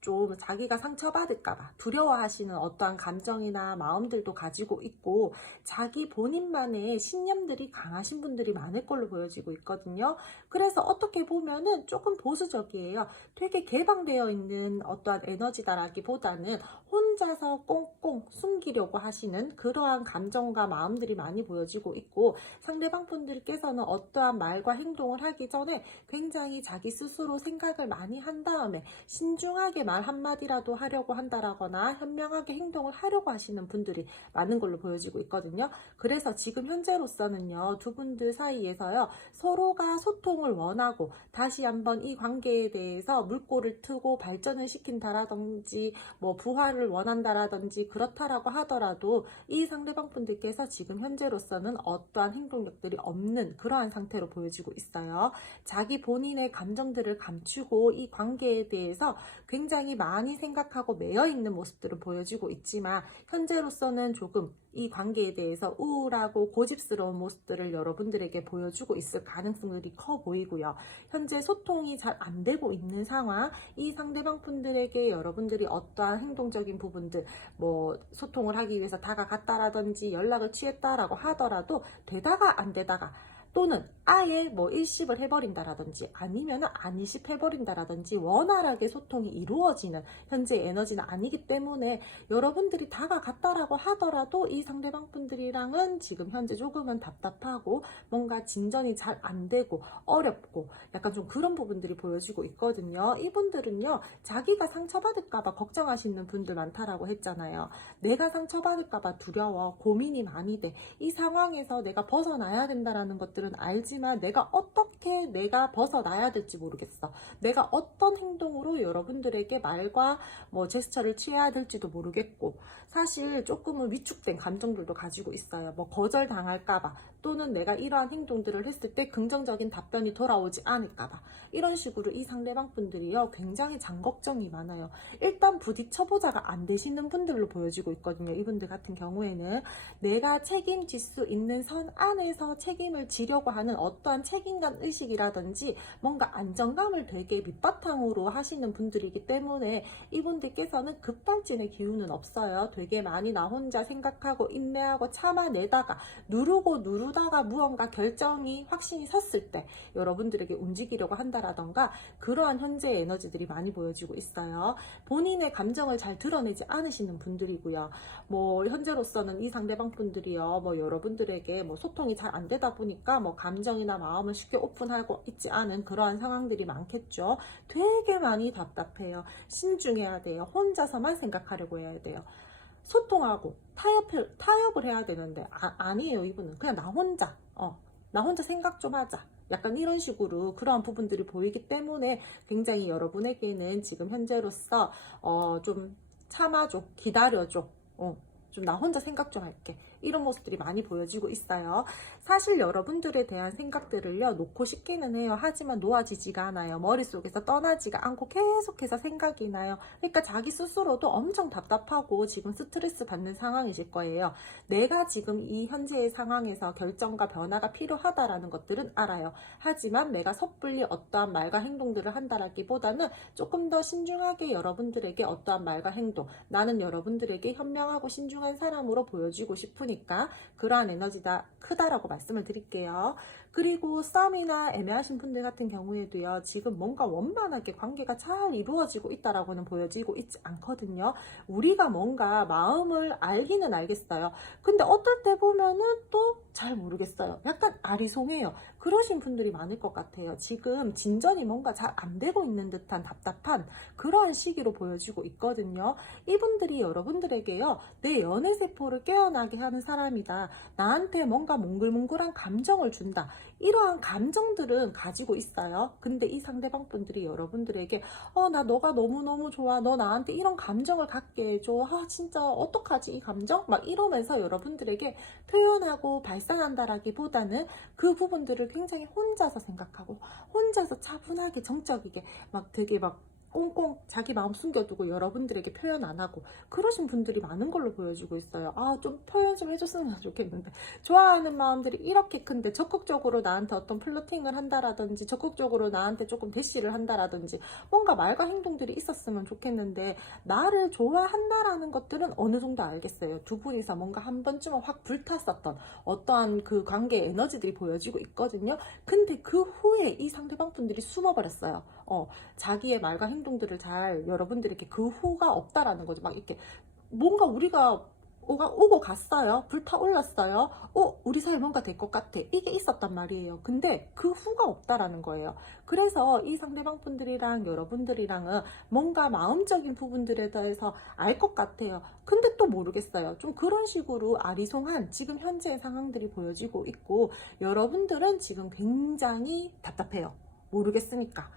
좀 자기가 상처받을까봐 두려워하시는 어떠한 감정이나 마음들도 가지고 있고, 자기 본인만의 신념들이 강하신 분들이 많을 걸로 보여지고 있거든요. 그래서 어떻게 보면은 조금 보수적이에요. 되게 개방되어 있는 어떠한 에너지다라기보다는 혼자서 꽁꽁 숨기려고 하시는 그러한 감정과 마음들이 많이 보여지고 있고, 상대방 분들께서는 어떠한 말과 행동을 하기 전에 굉장히 자기 스스로 생각을 많이 한 다음에 신중하게 말 한마디라도 하려고 한다라거나 현명하게 행동을 하려고 하시는 분들이 많은 걸로 보여지고 있거든요. 그래서 지금 현재로서는요, 두 분들 사이에서요, 서로가 소통을 원하고 다시 한번 이 관계에 대해서 물꼬를 트고 발전을 시킨다라든지 뭐 부활을 원한다라든지 그렇다라고 하더라도, 이 상대방 분들께서 지금 현재로서는 어떠한 행동력들이 없는 그러한 상태로 보여지고 있어요. 자기 본인의 감정들을 감추고 이 관계에 대해서 굉장히 많이 생각하고 매여있는 모습들을 보여지고 있지만, 현재로서는 조금 이 관계에 대해서 우울하고 고집스러운 모습들을 여러분들에게 보여주고 있을 가능성들이 커 보이고요. 현재 소통이 잘 안 되고 있는 상황, 이 상대방 분들에게 여러분들이 어떠한 행동적인 부분들, 뭐 소통을 하기 위해서 다가갔다라든지 연락을 취했다라고 하더라도 되다가 안 되다가 또는 아예 뭐 일십을 해버린다라든지 아니면 안일십 해버린다라든지 원활하게 소통이 이루어지는 현재 에너지는 아니기 때문에 여러분들이 다가갔다라고 하더라도 이 상대방 분들이랑은 지금 현재 조금은 답답하고 뭔가 진전이 잘 안 되고 어렵고 약간 좀 그런 부분들이 보여지고 있거든요. 이분들은요, 자기가 상처받을까봐 걱정하시는 분들 많다라고 했잖아요. 내가 상처받을까봐 두려워, 고민이 많이 돼. 이 상황에서 내가 벗어나야 된다라는 것들은 알지만 내가 어떻게 내가 벗어나야 될지 모르겠어. 내가 어떤 행동으로 여러분들에게 말과 뭐 제스처를 취해야 될지도 모르겠고, 사실 조금은 위축된 감정들도 가지고 있어요. 뭐 거절당할까봐, 또는 내가 이러한 행동들을 했을 때 긍정적인 답변이 돌아오지 않을까봐, 이런 식으로 이 상대방 분들이요, 굉장히 장걱정이 많아요. 일단 부딪혀보자가 안 되시는 분들로 보여지고 있거든요. 이분들 같은 경우에는 내가 책임질 수 있는 선 안에서 책임을 지려고 하는 어떠한 책임감 의식이라든지 뭔가 안정감을 되게 밑바탕으로 하시는 분들이기 때문에 이분들께서는 급발진의 기운은 없어요. 되게 많이 나 혼자 생각하고 인내하고 참아내다가 누르다가 무언가 결정이 확신이 섰을 때 여러분들에게 움직이려고 한다라던가, 그러한 현재 에너지들이 많이 보여지고 있어요. 본인의 감정을 잘 드러내지 않으시는 분들이고요. 뭐 현재로서는 이 상대방 분들이요, 뭐 여러분들에게 뭐 소통이 잘 안 되다 보니까 뭐 감정이나 마음을 쉽게 오픈하고 있지 않은 그러한 상황들이 많겠죠. 되게 많이 답답해요. 신중해야 돼요. 혼자서만 생각하려고 해야 돼요. 소통하고 타협을 해야 되는데 아니에요. 이분은 그냥 나 혼자 생각 좀 하자, 약간 이런 식으로 그러한 부분들이 보이기 때문에 굉장히 여러분에게는 지금 현재로서 좀 참아줘, 기다려줘, 좀 나 혼자 생각 좀 할게, 이런 모습들이 많이 보여지고 있어요. 사실 여러분들에 대한 생각들을요, 놓고 싶기는 해요. 하지만 놓아지지가 않아요. 머릿속에서 떠나지가 않고 계속해서 생각이 나요. 그러니까 자기 스스로도 엄청 답답하고 지금 스트레스 받는 상황이실 거예요. 내가 지금 이 현재의 상황에서 결정과 변화가 필요하다라는 것들은 알아요. 하지만 내가 섣불리 어떠한 말과 행동들을 한다라기보다는 조금 더 신중하게 여러분들에게 어떠한 말과 행동, 나는 여러분들에게 현명하고 신중한 사람으로 보여지고 싶으니까 그러한 에너지가 크다라고 말씀을 드릴게요. 그리고 싸움이나 애매하신 분들 같은 경우에도요, 지금 뭔가 원만하게 관계가 잘 이루어지고 있다라고는 보여지고 있지 않거든요. 우리가 뭔가 마음을 알기는 알겠어요. 근데 어떨 때 보면은 또 잘 모르겠어요. 약간 아리송해요. 그러신 분들이 많을 것 같아요. 지금 진전이 뭔가 잘 안 되고 있는 듯한 답답한 그러한 시기로 보여지고 있거든요. 이분들이 여러분들에게요, 내 연애세포를 깨어나게 하는 사람이다, 나한테 뭔가 몽글몽글한 감정을 준다, 이러한 감정들은 가지고 있어요. 근데 이 상대방 분들이 여러분들에게 나 너가 너무너무 좋아, 너 나한테 이런 감정을 갖게 해줘, 진짜 어떡하지 이 감정? 막 이러면서 여러분들에게 표현하고 발산한다라기보다는 그 부분들을 굉장히 혼자서 생각하고 혼자서 차분하게 정적이게 막 되게 막 꽁꽁 자기 마음 숨겨두고 여러분들에게 표현 안 하고 그러신 분들이 많은 걸로 보여지고 있어요. 좀 표현 좀 해줬으면 좋겠는데, 좋아하는 마음들이 이렇게 큰데 적극적으로 나한테 어떤 플러팅을 한다라든지 적극적으로 나한테 조금 대시를 한다라든지 뭔가 말과 행동들이 있었으면 좋겠는데, 나를 좋아한다라는 것들은 어느 정도 알겠어요. 두 분이서 뭔가 한 번쯤은 확 불탔었던 어떠한 그 관계 에너지들이 보여지고 있거든요. 근데 그 후에 이 상대방 분들이 숨어버렸어요. 자기의 말과 행동들을 잘 여러분들에게 그 후가 없다라는 거죠. 막 이렇게 뭔가 우리가 오고 갔어요. 불타올랐어요. 우리 사이 뭔가 될 것 같아. 이게 있었단 말이에요. 근데 그 후가 없다라는 거예요. 그래서 이 상대방 분들이랑 여러분들이랑은 뭔가 마음적인 부분들에 대해서 알 것 같아요. 근데 또 모르겠어요. 좀 그런 식으로 아리송한 지금 현재의 상황들이 보여지고 있고, 여러분들은 지금 굉장히 답답해요. 모르겠으니까.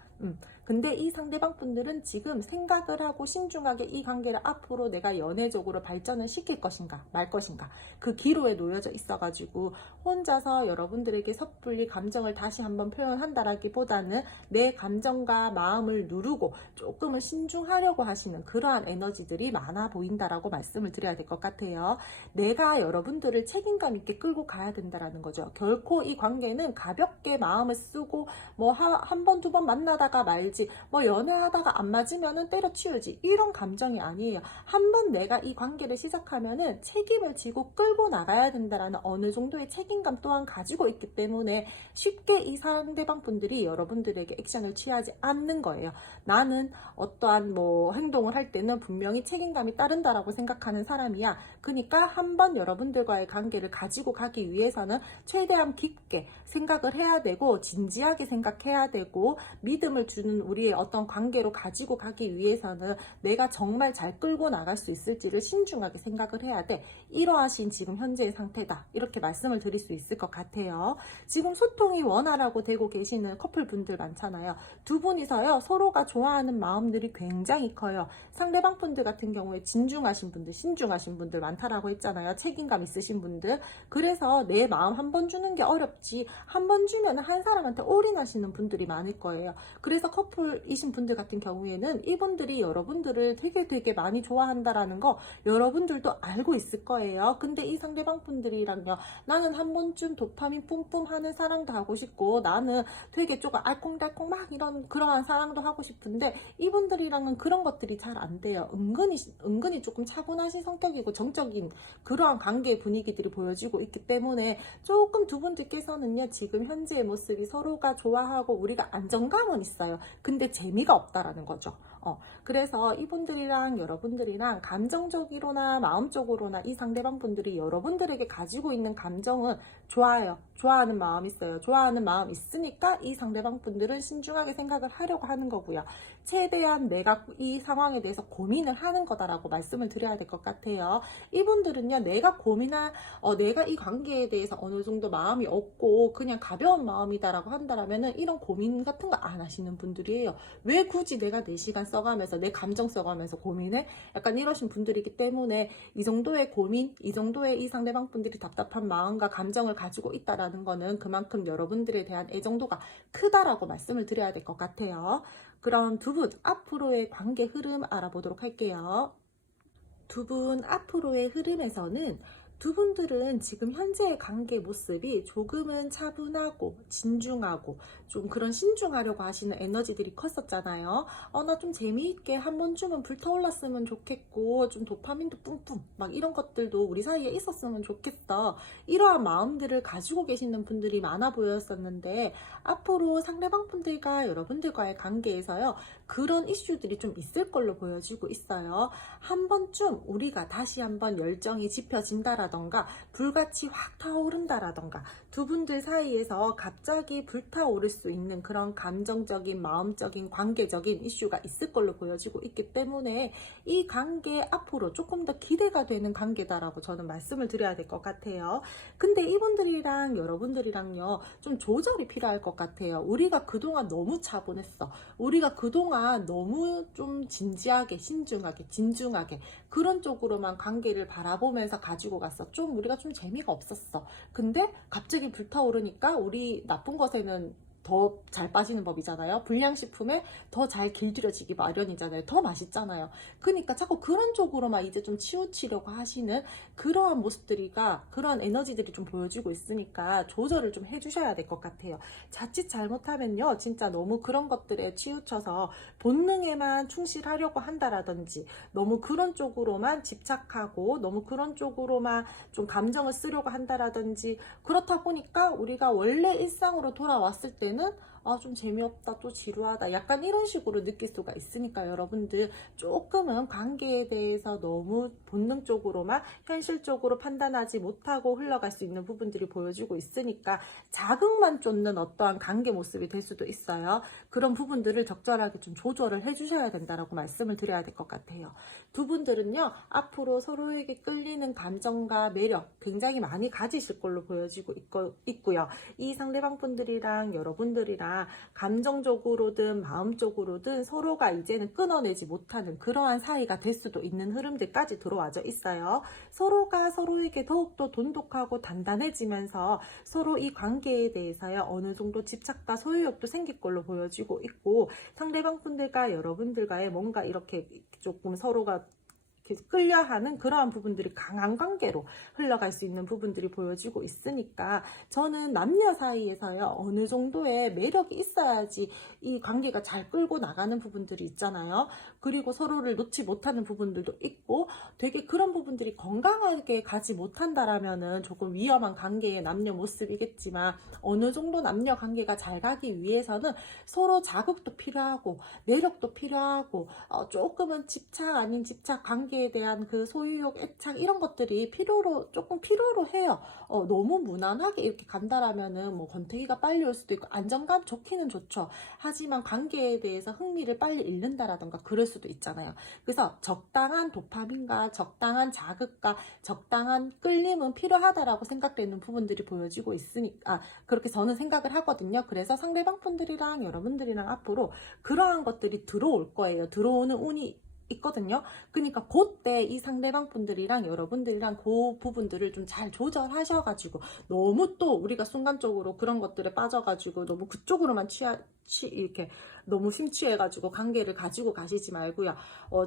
근데 이 상대방 분들은 지금 생각을 하고 신중하게 이 관계를 앞으로 내가 연애적으로 발전을 시킬 것인가 말 것인가, 그 기로에 놓여져 있어가지고 혼자서 여러분들에게 섣불리 감정을 다시 한번 표현한다라기보다는 내 감정과 마음을 누르고 조금은 신중하려고 하시는 그러한 에너지들이 많아 보인다라고 말씀을 드려야 될 것 같아요. 내가 여러분들을 책임감 있게 끌고 가야 된다라는 거죠. 결코 이 관계는 가볍게 마음을 쓰고 뭐 한 번, 두 번 만나다가 말지 그렇지 뭐 연애하다가 안 맞으면은 때려치우지 이런 감정이 아니에요. 한번 내가 이 관계를 시작하면은 책임을 지고 끌고 나가야 된다라는 어느 정도의 책임감 또한 가지고 있기 때문에 쉽게 이 상대방 분들이 여러분들에게 액션을 취하지 않는 거예요. 나는 어떠한 뭐 행동을 할 때는 분명히 책임감이 따른다라고 생각하는 사람이야. 그러니까 한번 여러분들과의 관계를 가지고 가기 위해서는 최대한 깊게 생각을 해야 되고 진지하게 생각해야 되고 믿음을 주는 우리의 어떤 관계로 가지고 가기 위해서는 내가 정말 잘 끌고 나갈 수 있을지를 신중하게 생각을 해야 돼. 이러하신 지금 현재의 상태다. 이렇게 말씀을 드릴 수 있을 것 같아요. 지금 소통이 원활하고 되고 계시는 커플분들 많잖아요. 두 분이서요 서로가 좋아하는 마음들이 굉장히 커요. 상대방 분들 같은 경우에 진중하신 분들, 신중하신 분들 많다라고 했잖아요. 책임감 있으신 분들. 그래서 내 마음 한 번 주는 게 어렵지 한 번 주면 한 사람한테 올인하시는 분들이 많을 거예요. 그래서 커플이신 분들 같은 경우에는 이분들이 여러분들을 되게 많이 좋아한다라는 거 여러분들도 알고 있을 거예요. 근데 이 상대방 분들이랑요 나는 한 번쯤 도파민 뿜뿜 하는 사랑도 하고 싶고 나는 되게 조금 알콩달콩 막 이런 그러한 사랑도 하고 싶은데 이분들이랑은 그런 것들이 잘 안 돼요. 은근히 조금 차분하신 성격이고 정적인 그러한 관계 분위기들이 보여지고 있기 때문에 조금 두 분들께서는요 지금 현재의 모습이 서로가 좋아하고 우리가 안정감은 있어요. 근데 재미가 없다라는 거죠. 그래서 이분들이랑 여러분들이랑 감정적으로나 마음적으로나 이 상대방 분들이 여러분들에게 가지고 있는 감정은 좋아요. 좋아하는 마음 있어요. 좋아하는 마음 있으니까 이 상대방 분들은 신중하게 생각을 하려고 하는 거고요. 최대한 내가 이 상황에 대해서 고민을 하는 거다라고 말씀을 드려야 될 것 같아요. 이분들은요 내가 이 관계에 대해서 어느 정도 마음이 없고 그냥 가벼운 마음이다라고 한다라면은 이런 고민 같은 거 안 하시는 분들이에요. 왜 굳이 내가 4시간 써가면서 내 감정 써가면서 고민해? 약간 이러신 분들이기 때문에 이 정도의 고민, 이 정도의 이 상대방 분들이 답답한 마음과 감정을 가지고 있다라는 거는 그만큼 여러분들에 대한 애정도가 크다라고 말씀을 드려야 될 것 같아요. 그럼 두 분 앞으로의 관계 흐름 알아보도록 할게요. 두 분 앞으로의 흐름에서는 두 분들은 지금 현재의 관계 모습이 조금은 차분하고 진중하고 좀 그런 신중하려고 하시는 에너지들이 컸었잖아요. 나 좀 재미있게 한 번쯤은 불타올랐으면 좋겠고 좀 도파민도 뿜뿜 막 이런 것들도 우리 사이에 있었으면 좋겠어. 이러한 마음들을 가지고 계시는 분들이 많아 보였었는데 앞으로 상대방 분들과 여러분들과의 관계에서요. 그런 이슈들이 좀 있을 걸로 보여지고 있어요. 한 번쯤 우리가 다시 한번 열정이 짙어진다라던가 불같이 확 타오른다라던가 두 분들 사이에서 갑자기 불타오를 수 있는 그런 감정적인 마음적인 관계적인 이슈가 있을 걸로 보여지고 있기 때문에 이 관계 앞으로 조금 더 기대가 되는 관계다라고 저는 말씀을 드려야 될 것 같아요. 근데 이분들이랑 여러분들이랑요 좀 조절이 필요할 것 같아요. 우리가 그동안 너무 차분했어. 우리가 그동안 너무 좀 진지하게 신중하게 진중하게 그런 쪽으로만 관계를 바라보면서 가지고 갔어. 좀 우리가 좀 재미가 없었어. 근데 갑자기 불타오르니까 우리 나쁜 것에는 더 잘 빠지는 법이잖아요. 불량식품에 더 잘 길들여지기 마련이잖아요. 더 맛있잖아요. 그러니까 자꾸 그런 쪽으로만 이제 좀 치우치려고 하시는 그러한 모습들이가 그러한 에너지들이 좀 보여지고 있으니까 조절을 좀 해주셔야 될 것 같아요. 자칫 잘못하면요 진짜 너무 그런 것들에 치우쳐서 본능에만 충실하려고 한다라든지 너무 그런 쪽으로만 집착하고 너무 그런 쪽으로만 좀 감정을 쓰려고 한다라든지 그렇다 보니까 우리가 원래 일상으로 돌아왔을 때는 좀 재미없다 또 지루하다 약간 이런 식으로 느낄 수가 있으니까 여러분들 조금은 관계에 대해서 너무 본능적으로만 현실적으로 판단하지 못하고 흘러갈 수 있는 부분들이 보여지고 있으니까 자극만 쫓는 어떠한 관계 모습이 될 수도 있어요. 그런 부분들을 적절하게 좀 조절을 해주셔야 된다라고 말씀을 드려야 될 것 같아요. 두 분들은요 앞으로 서로에게 끌리는 감정과 매력 굉장히 많이 가지실 걸로 보여지고 있고요. 이 상대방 분들이랑 여러분들이랑 감정적으로든 마음적으로든 서로가 이제는 끊어내지 못하는 그러한 사이가 될 수도 있는 흐름들까지 들어와져 있어요. 서로가 서로에게 더욱더 돈독하고 단단해지면서 서로 이 관계에 대해서요 어느 정도 집착과 소유욕도 생길 걸로 보여지고 있고 상대방 분들과 여러분들과의 뭔가 이렇게 조금 서로가 이렇게 끌려하는 그러한 부분들이 강한 관계로 흘러갈 수 있는 부분들이 보여지고 있으니까 저는 남녀 사이에서요 어느 정도의 매력이 있어야지 이 관계가 잘 끌고 나가는 부분들이 있잖아요. 그리고 서로를 놓지 못하는 부분들도 있고 되게 그런 부분들이 건강하게 가지 못한다라면은 조금 위험한 관계의 남녀 모습이겠지만 어느 정도 남녀 관계가 잘 가기 위해서는 서로 자극도 필요하고 매력도 필요하고 조금은 집착 아닌 집착 관계에 대한 그 소유욕 애착 이런 것들이 조금 필요로 해요. 너무 무난하게 이렇게 간다라면은 뭐 권태기가 빨리 올 수도 있고 안정감 좋기는 좋죠. 하지만 관계에 대해서 흥미를 빨리 잃는다라던가 그럴 수도 있잖아요. 그래서 적당한 도파민과 적당한 자극과 적당한 끌림은 필요하다라고 생각되는 부분들이 보여지고 있으니까 그렇게 저는 생각을 하거든요. 그래서 상대방 분들이랑 여러분들이랑 앞으로 그러한 것들이 들어올 거예요. 들어오는 운이 있거든요. 그러니까 그때 이 상대방 분들이랑 여러분들이랑 그 부분들을 좀 잘 조절하셔가지고 너무 또 우리가 순간적으로 그런 것들에 빠져가지고 너무 그쪽으로만 이렇게 너무 심취해가지고 관계를 가지고 가시지 말고요.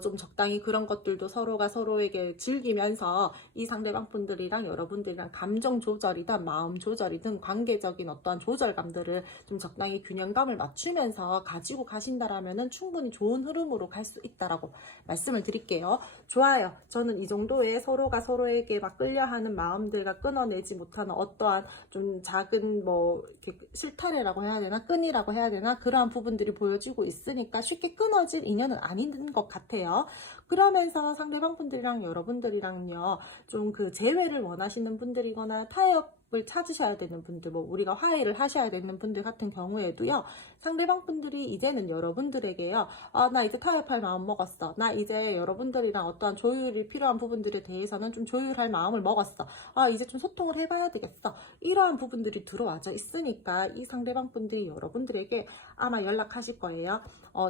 좀 적당히 그런 것들도 서로가 서로에게 즐기면서 이 상대방 분들이랑 여러분들이랑 감정 조절이든 마음 조절이든 관계적인 어떠한 조절감들을 좀 적당히 균형감을 맞추면서 가지고 가신다라면은 충분히 좋은 흐름으로 갈 수 있다라고 말씀을 드릴게요. 좋아요. 저는 이 정도의 서로가 서로에게 막 끌려하는 마음들과 끊어내지 못하는 어떠한 좀 작은 뭐 이렇게 실타래라고 해야 되나 끈이라고 해야 되나 그러한 부분들이 보여지고 있으니까 쉽게 끊어질 인연은 아닌 것 같아요. 그러면서 상대방 분들이랑 여러분들이랑요 좀 그 재회를 원하시는 분들이거나 타협을 찾으셔야 되는 분들, 뭐 우리가 화해를 하셔야 되는 분들 같은 경우에도요 상대방 분들이 이제는 여러분들에게요 나 이제 타협할 마음 먹었어, 나 이제 여러분들이랑 어떠한 조율이 필요한 부분들에 대해서는 좀 조율할 마음을 먹었어, 이제 좀 소통을 해봐야 되겠어, 이러한 부분들이 들어와져 있으니까 이 상대방 분들이 여러분들에게 아마 연락하실 거예요.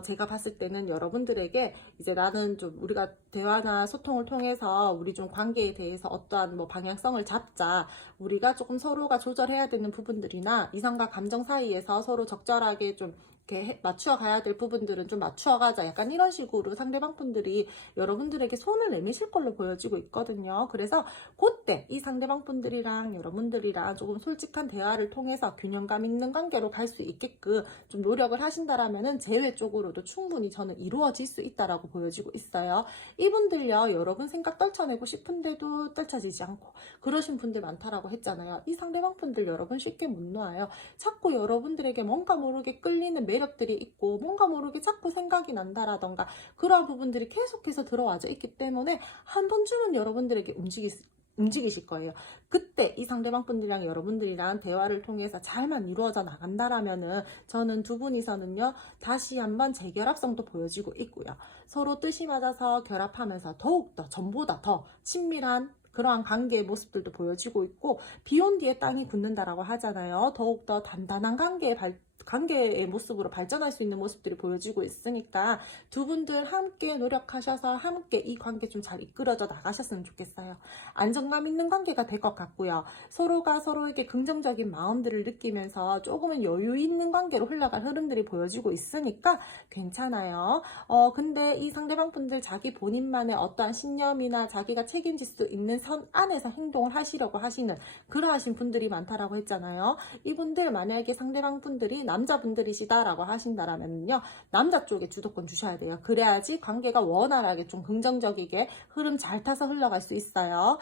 제가 봤을 때는 여러분들에게 이제 나는 좀 우리가 대화나 소통을 통해서 우리 좀 관계에 대해서 어떠한 뭐 방향성을 잡자, 우리가 조금 서로가 조절해야 되는 부분들이나 이성과 감정 사이에서 서로 적절하게 좀 이렇게 맞추어 가야 될 부분들은 좀 맞추어 가자, 약간 이런 식으로 상대방 분들이 여러분들에게 손을 내미실 걸로 보여지고 있거든요. 그래서 그때 이 상대방 분들이랑 여러분들이랑 조금 솔직한 대화를 통해서 균형감 있는 관계로 갈 수 있게끔 좀 노력을 하신다라면은 재회 쪽으로도 충분히 저는 이루어질 수 있다라고 보여지고 있어요. 이분들요 여러분 생각 떨쳐내고 싶은데도 떨쳐지지 않고 그러신 분들 많다라고 했잖아요. 이 상대방 분들 여러분 쉽게 못 놓아요. 자꾸 여러분들에게 뭔가 모르게 끌리는 매력들이 있고 뭔가 모르게 자꾸 생각이 난다라던가 그런 부분들이 계속해서 들어와져 있기 때문에 한 번쯤은 여러분들에게 움직이실 거예요. 그때 이 상대방 분들이랑 여러분들이랑 대화를 통해서 잘만 이루어져 나간다라면은 저는 두 분이서는요 다시 한번 재결합성도 보여지고 있고요. 서로 뜻이 맞아서 결합하면서 더욱더 전보다 더 친밀한 그러한 관계의 모습들도 보여지고 있고 비온 뒤에 땅이 굳는다라고 하잖아요. 더욱더 단단한 관계의 모습으로 발전할 수 있는 모습들이 보여지고 있으니까 두 분들 함께 노력하셔서 함께 이 관계 좀 잘 이끌어져 나가셨으면 좋겠어요. 안정감 있는 관계가 될 것 같고요. 서로가 서로에게 긍정적인 마음들을 느끼면서 조금은 여유 있는 관계로 흘러갈 흐름들이 보여지고 있으니까 괜찮아요. 근데 이 상대방 분들 자기 본인만의 어떠한 신념이나 자기가 책임질 수 있는 선 안에서 행동을 하시려고 하시는 그러하신 분들이 많다라고 했잖아요. 이분들 만약에 상대방 분들이 남자분들이시다라고 하신다라면요 남자 쪽에 주도권 주셔야 돼요. 그래야지 관계가 원활하게 좀 긍정적이게 흐름 잘 타서 흘러갈 수 있어요.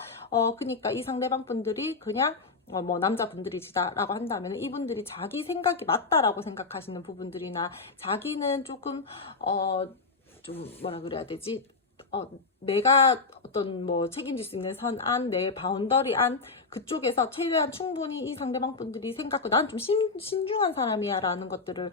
그러니까 이 상대방 분들이 그냥 뭐 남자분들이시다라고 한다면 이분들이 자기 생각이 맞다라고 생각하시는 부분들이나 자기는 조금 좀 뭐라 그래야 되지? 내가 어떤 뭐 책임질 수 있는 선 안, 내 바운더리 안 그쪽에서 최대한 충분히 이 상대방 분들이 난 좀 신중한 사람이야 라는 것들을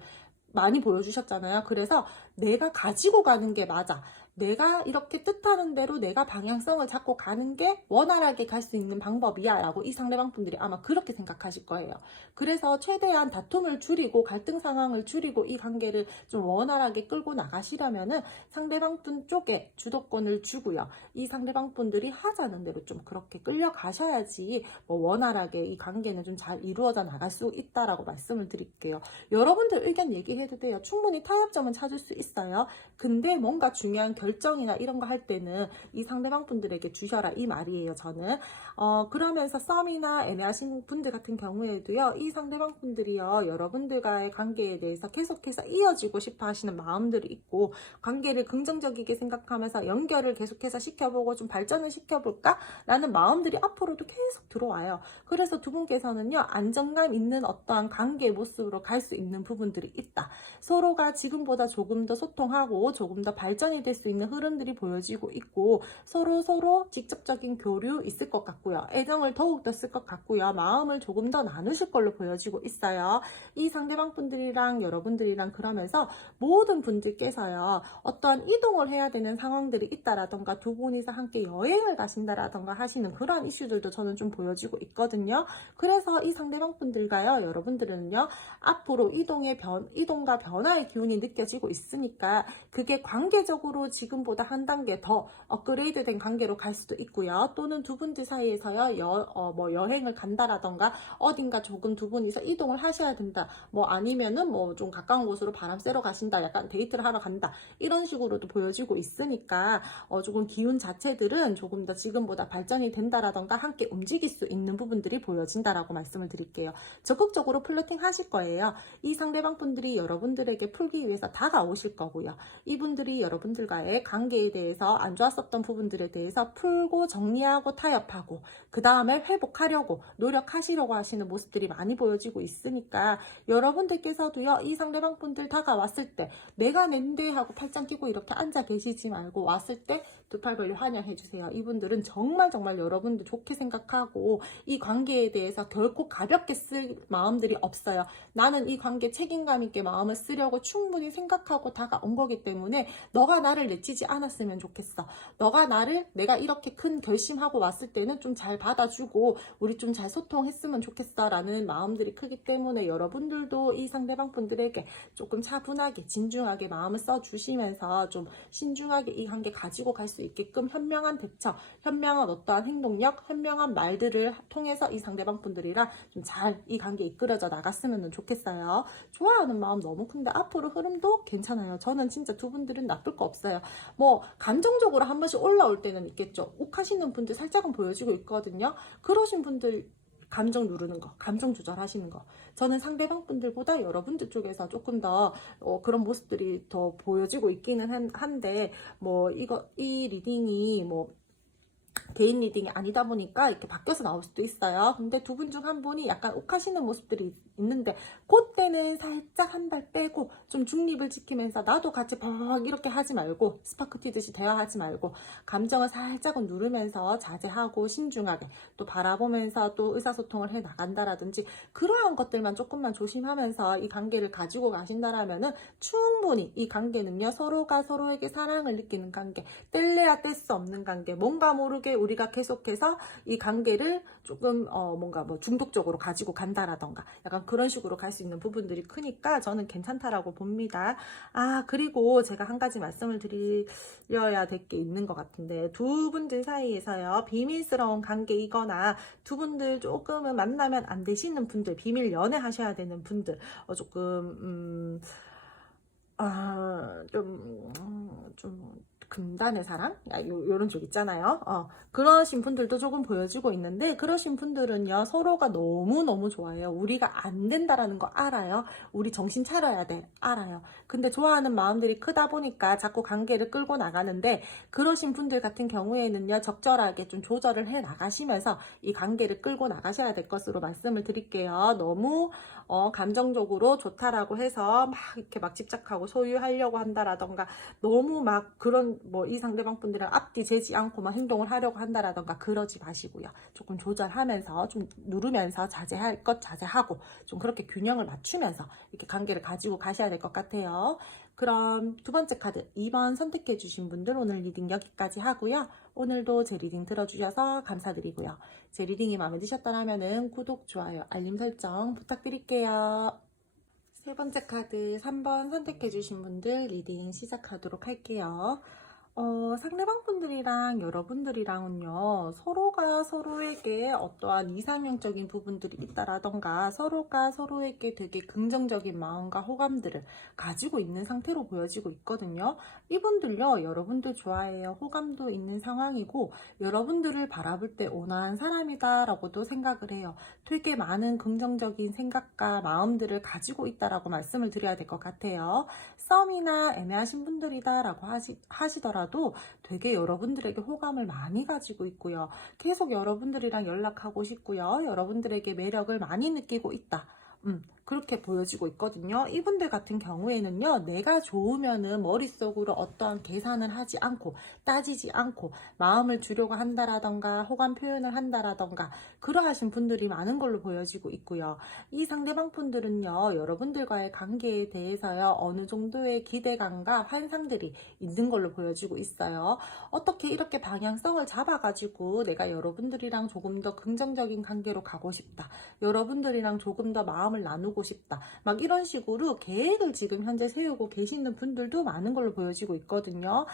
많이 보여주셨잖아요. 그래서 내가 가지고 가는 게 맞아, 내가 이렇게 뜻하는 대로 내가 방향성을 잡고 가는 게 원활하게 갈 수 있는 방법이야 라고 이 상대방 분들이 아마 그렇게 생각하실 거예요. 그래서 최대한 다툼을 줄이고 갈등 상황을 줄이고 이 관계를 좀 원활하게 끌고 나가시려면은 상대방 분 쪽에 주도권을 주고요. 이 상대방 분들이 하자는 대로 좀 그렇게 끌려가셔야지 뭐 원활하게 이 관계는 좀 잘 이루어져 나갈 수 있다라고 말씀을 드릴게요. 여러분들 의견 얘기해도 돼요. 충분히 타협점은 찾을 수 있어요. 근데 뭔가 중요한 결정이나 이런 거 할 때는 이 상대방 분들에게 주셔라 이 말이에요, 저는. 그러면서 썸이나 애매하신 분들 같은 경우에도요, 이 상대방 분들이요, 여러분들과의 관계에 대해서 계속해서 이어지고 싶어 하시는 마음들이 있고, 관계를 긍정적이게 생각하면서 연결을 계속해서 시켜보고 좀 발전을 시켜볼까? 라는 마음들이 앞으로도 계속 들어와요. 그래서 두 분께서는요, 안정감 있는 어떠한 관계의 모습으로 갈 수 있는 부분들이 있다. 서로가 지금보다 조금 더 소통하고 조금 더 발전이 될 수 있는 흐름들이 보여지고 있고, 서로 직접적인 교류 있을 것 같고요. 애정을 더욱더 쓸 것 같고요. 마음을 조금 더 나누실 걸로 보여지고 있어요. 이 상대방 분들이랑 여러분들이랑 그러면서 모든 분들께서요, 어떤 이동을 해야 되는 상황들이 있다라던가 두 분이서 함께 여행을 가신다라던가 하시는 그런 이슈들도 저는 좀 보여지고 있거든요. 그래서 이 상대방 분들과요, 여러분들은요, 앞으로 이동과 변화의 기운이 느껴지고 있으니까 그게 관계적으로 지금보다 한 단계 더 업그레이드 된 관계로 갈 수도 있고요. 또는 두 분들 사이에서요, 여행을 간다라던가 어딘가 조금 두 분이서 이동을 하셔야 된다. 뭐 아니면은 뭐 좀 가까운 곳으로 바람 쐬러 가신다. 약간 데이트를 하러 간다. 이런 식으로도 보여지고 있으니까 조금 기운 자체들은 조금 더 지금보다 발전이 된다라던가 함께 움직일 수 있는 부분들이 보여진다라고 말씀을 드릴게요. 적극적으로 플러팅 하실 거예요. 이 상대방 분들이 여러분들에게 풀기 위해서 다가오실 거고요. 이분들이 여러분들과의 관계에 대해서 안 좋았었던 부분들에 대해서 풀고 정리하고 타협하고 그 다음에 회복하려고 노력하시려고 하시는 모습들이 많이 보여지고 있으니까 여러분들께서도요, 이 상대방 분들 다가왔을 때 내가 낸데 하고 팔짱 끼고 이렇게 앉아 계시지 말고 왔을 때 두 팔 벌려 환영해 주세요. 이분들은 정말 여러분들 좋게 생각하고 이 관계에 대해서 결코 가볍게 쓸 마음들이 없어요. 나는 이 관계 책임감 있게 마음을 쓰려고 충분히 생각하고 다가온 거기 때문에 너가 나를 내치지 않았으면 좋겠어. 내가 이렇게 큰 결심하고 왔을 때는 좀 잘 받아주고 우리 좀 잘 소통했으면 좋겠어 라는 마음들이 크기 때문에 여러분들도 이 상대방 분들에게 조금 차분하게 진중하게 마음을 써주시면서 좀 신중하게 이 관계 가지고 갈 수 있게끔 현명한 대처, 현명한 어떠한 행동력, 현명한 말들을 통해서 이 상대방 분들이랑 좀 잘 이 관계 이끌어져 나갔으면 좋겠어요. 좋아하는 마음 너무 큰데 앞으로 흐름도 괜찮아요. 저는 진짜 두 분들은 나쁠 거 없어요. 뭐 감정적으로 한 번씩 올라올 때는 있겠죠. 욱하시는 분들 살짝은 보여지고 있거든요. 그러신 분들 감정 누르는 거, 감정 조절하시는 거. 저는 상대방 분들보다 여러분들 쪽에서 조금 더 그런 모습들이 더 보여지고 있기는 한데, 이 리딩이 개인 리딩이 아니다 보니까 이렇게 바뀌어서 나올 수도 있어요. 근데 두 분 중 한 분이 약간 욱하시는 모습들이 있는데 그때는 살짝 한 발 빼고 좀 중립을 지키면서 나도 같이 막 이렇게 하지 말고 스파크 튀듯이 대화하지 말고 감정을 살짝은 누르면서 자제하고 신중하게 또 바라보면서 또 의사소통을 해 나간다라든지 그러한 것들만 조금만 조심하면서 이 관계를 가지고 가신다라면은 충분히 이 관계는요, 서로가 서로에게 사랑을 느끼는 관계, 뗄래야 뗄 수 없는 관계, 뭔가 모르게 우리가 계속해서 이 관계를 조금 중독적으로 가지고 간다라던가 약간 그런 식으로 갈 수 있는 부분들이 크니까 저는 괜찮다라고 봅니다. 그리고 제가 한 가지 말씀을 드려야 될 게 있는 것 같은데, 두 분들 사이에서요, 비밀스러운 관계이거나 두 분들 조금은 만나면 안 되시는 분들, 비밀 연애 하셔야 되는 분들, 조금 좀 금단의 사랑? 요런 쪽 있잖아요. 그러신 분들도 조금 보여지고 있는데, 그러신 분들은요, 서로가 너무너무 좋아해요. 우리가 안 된다라는 거 알아요. 우리 정신 차려야 돼. 알아요. 근데 좋아하는 마음들이 크다 보니까 자꾸 관계를 끌고 나가는데, 그러신 분들 같은 경우에는요, 적절하게 좀 조절을 해 나가시면서 이 관계를 끌고 나가셔야 될 것으로 말씀을 드릴게요. 너무 감정적으로 좋다라고 해서 이렇게 집착하고 소유하려고 한다라던가 너무 그런 이 상대방 분들이랑 앞뒤 재지 않고 행동을 하려고 한다라던가 그러지 마시고요. 조금 조절하면서 좀 누르면서 자제할 것 자제하고 좀 그렇게 균형을 맞추면서 이렇게 관계를 가지고 가셔야 될 것 같아요. 그럼 두 번째 카드 2번 선택해 주신 분들 오늘 리딩 여기까지 하고요. 오늘도 제 리딩 들어주셔서 감사드리고요. 제 리딩이 마음에 드셨다면 구독, 좋아요, 알림 설정 부탁드릴게요. 세 번째 카드 3번 선택해 주신 분들 리딩 시작하도록 할게요. 상대방 분들이랑 여러분들이랑은요, 서로가 서로에게 어떠한 이상형적인 부분들이 있다라던가, 서로가 서로에게 되게 긍정적인 마음과 호감들을 가지고 있는 상태로 보여지고 있거든요. 이분들요, 여러분들 좋아해요. 호감도 있는 상황이고, 여러분들을 바라볼 때 온화한 사람이다라고도 생각을 해요. 되게 많은 긍정적인 생각과 마음들을 가지고 있다라고 말씀을 드려야 될 것 같아요. 썸이나 애매하신 분들이다라고 하시더라도 되게 여러분들에게 호감을 많이 가지고 있고요. 계속 여러분들이랑 연락하고 싶고요. 여러분들에게 매력을 많이 느끼고 있다. 그렇게 보여지고 있거든요. 이분들 같은 경우에는요, 내가 좋으면은 머릿속으로 어떠한 계산을 하지 않고, 따지지 않고, 마음을 주려고 한다라던가, 호감 표현을 한다라던가, 그러하신 분들이 많은 걸로 보여지고 있고요. 이 상대방 분들은요, 여러분들과의 관계에 대해서요, 어느 정도의 기대감과 환상들이 있는 걸로 보여지고 있어요. 어떻게 이렇게 방향성을 잡아가지고, 내가 여러분들이랑 조금 더 긍정적인 관계로 가고 싶다. 여러분들이랑 조금 더 마음을 나누고 싶다. 막 이런 식으로 계획을 지금 현재 세우고 계시는 분들도 많은 걸로 보여지고 있거든요.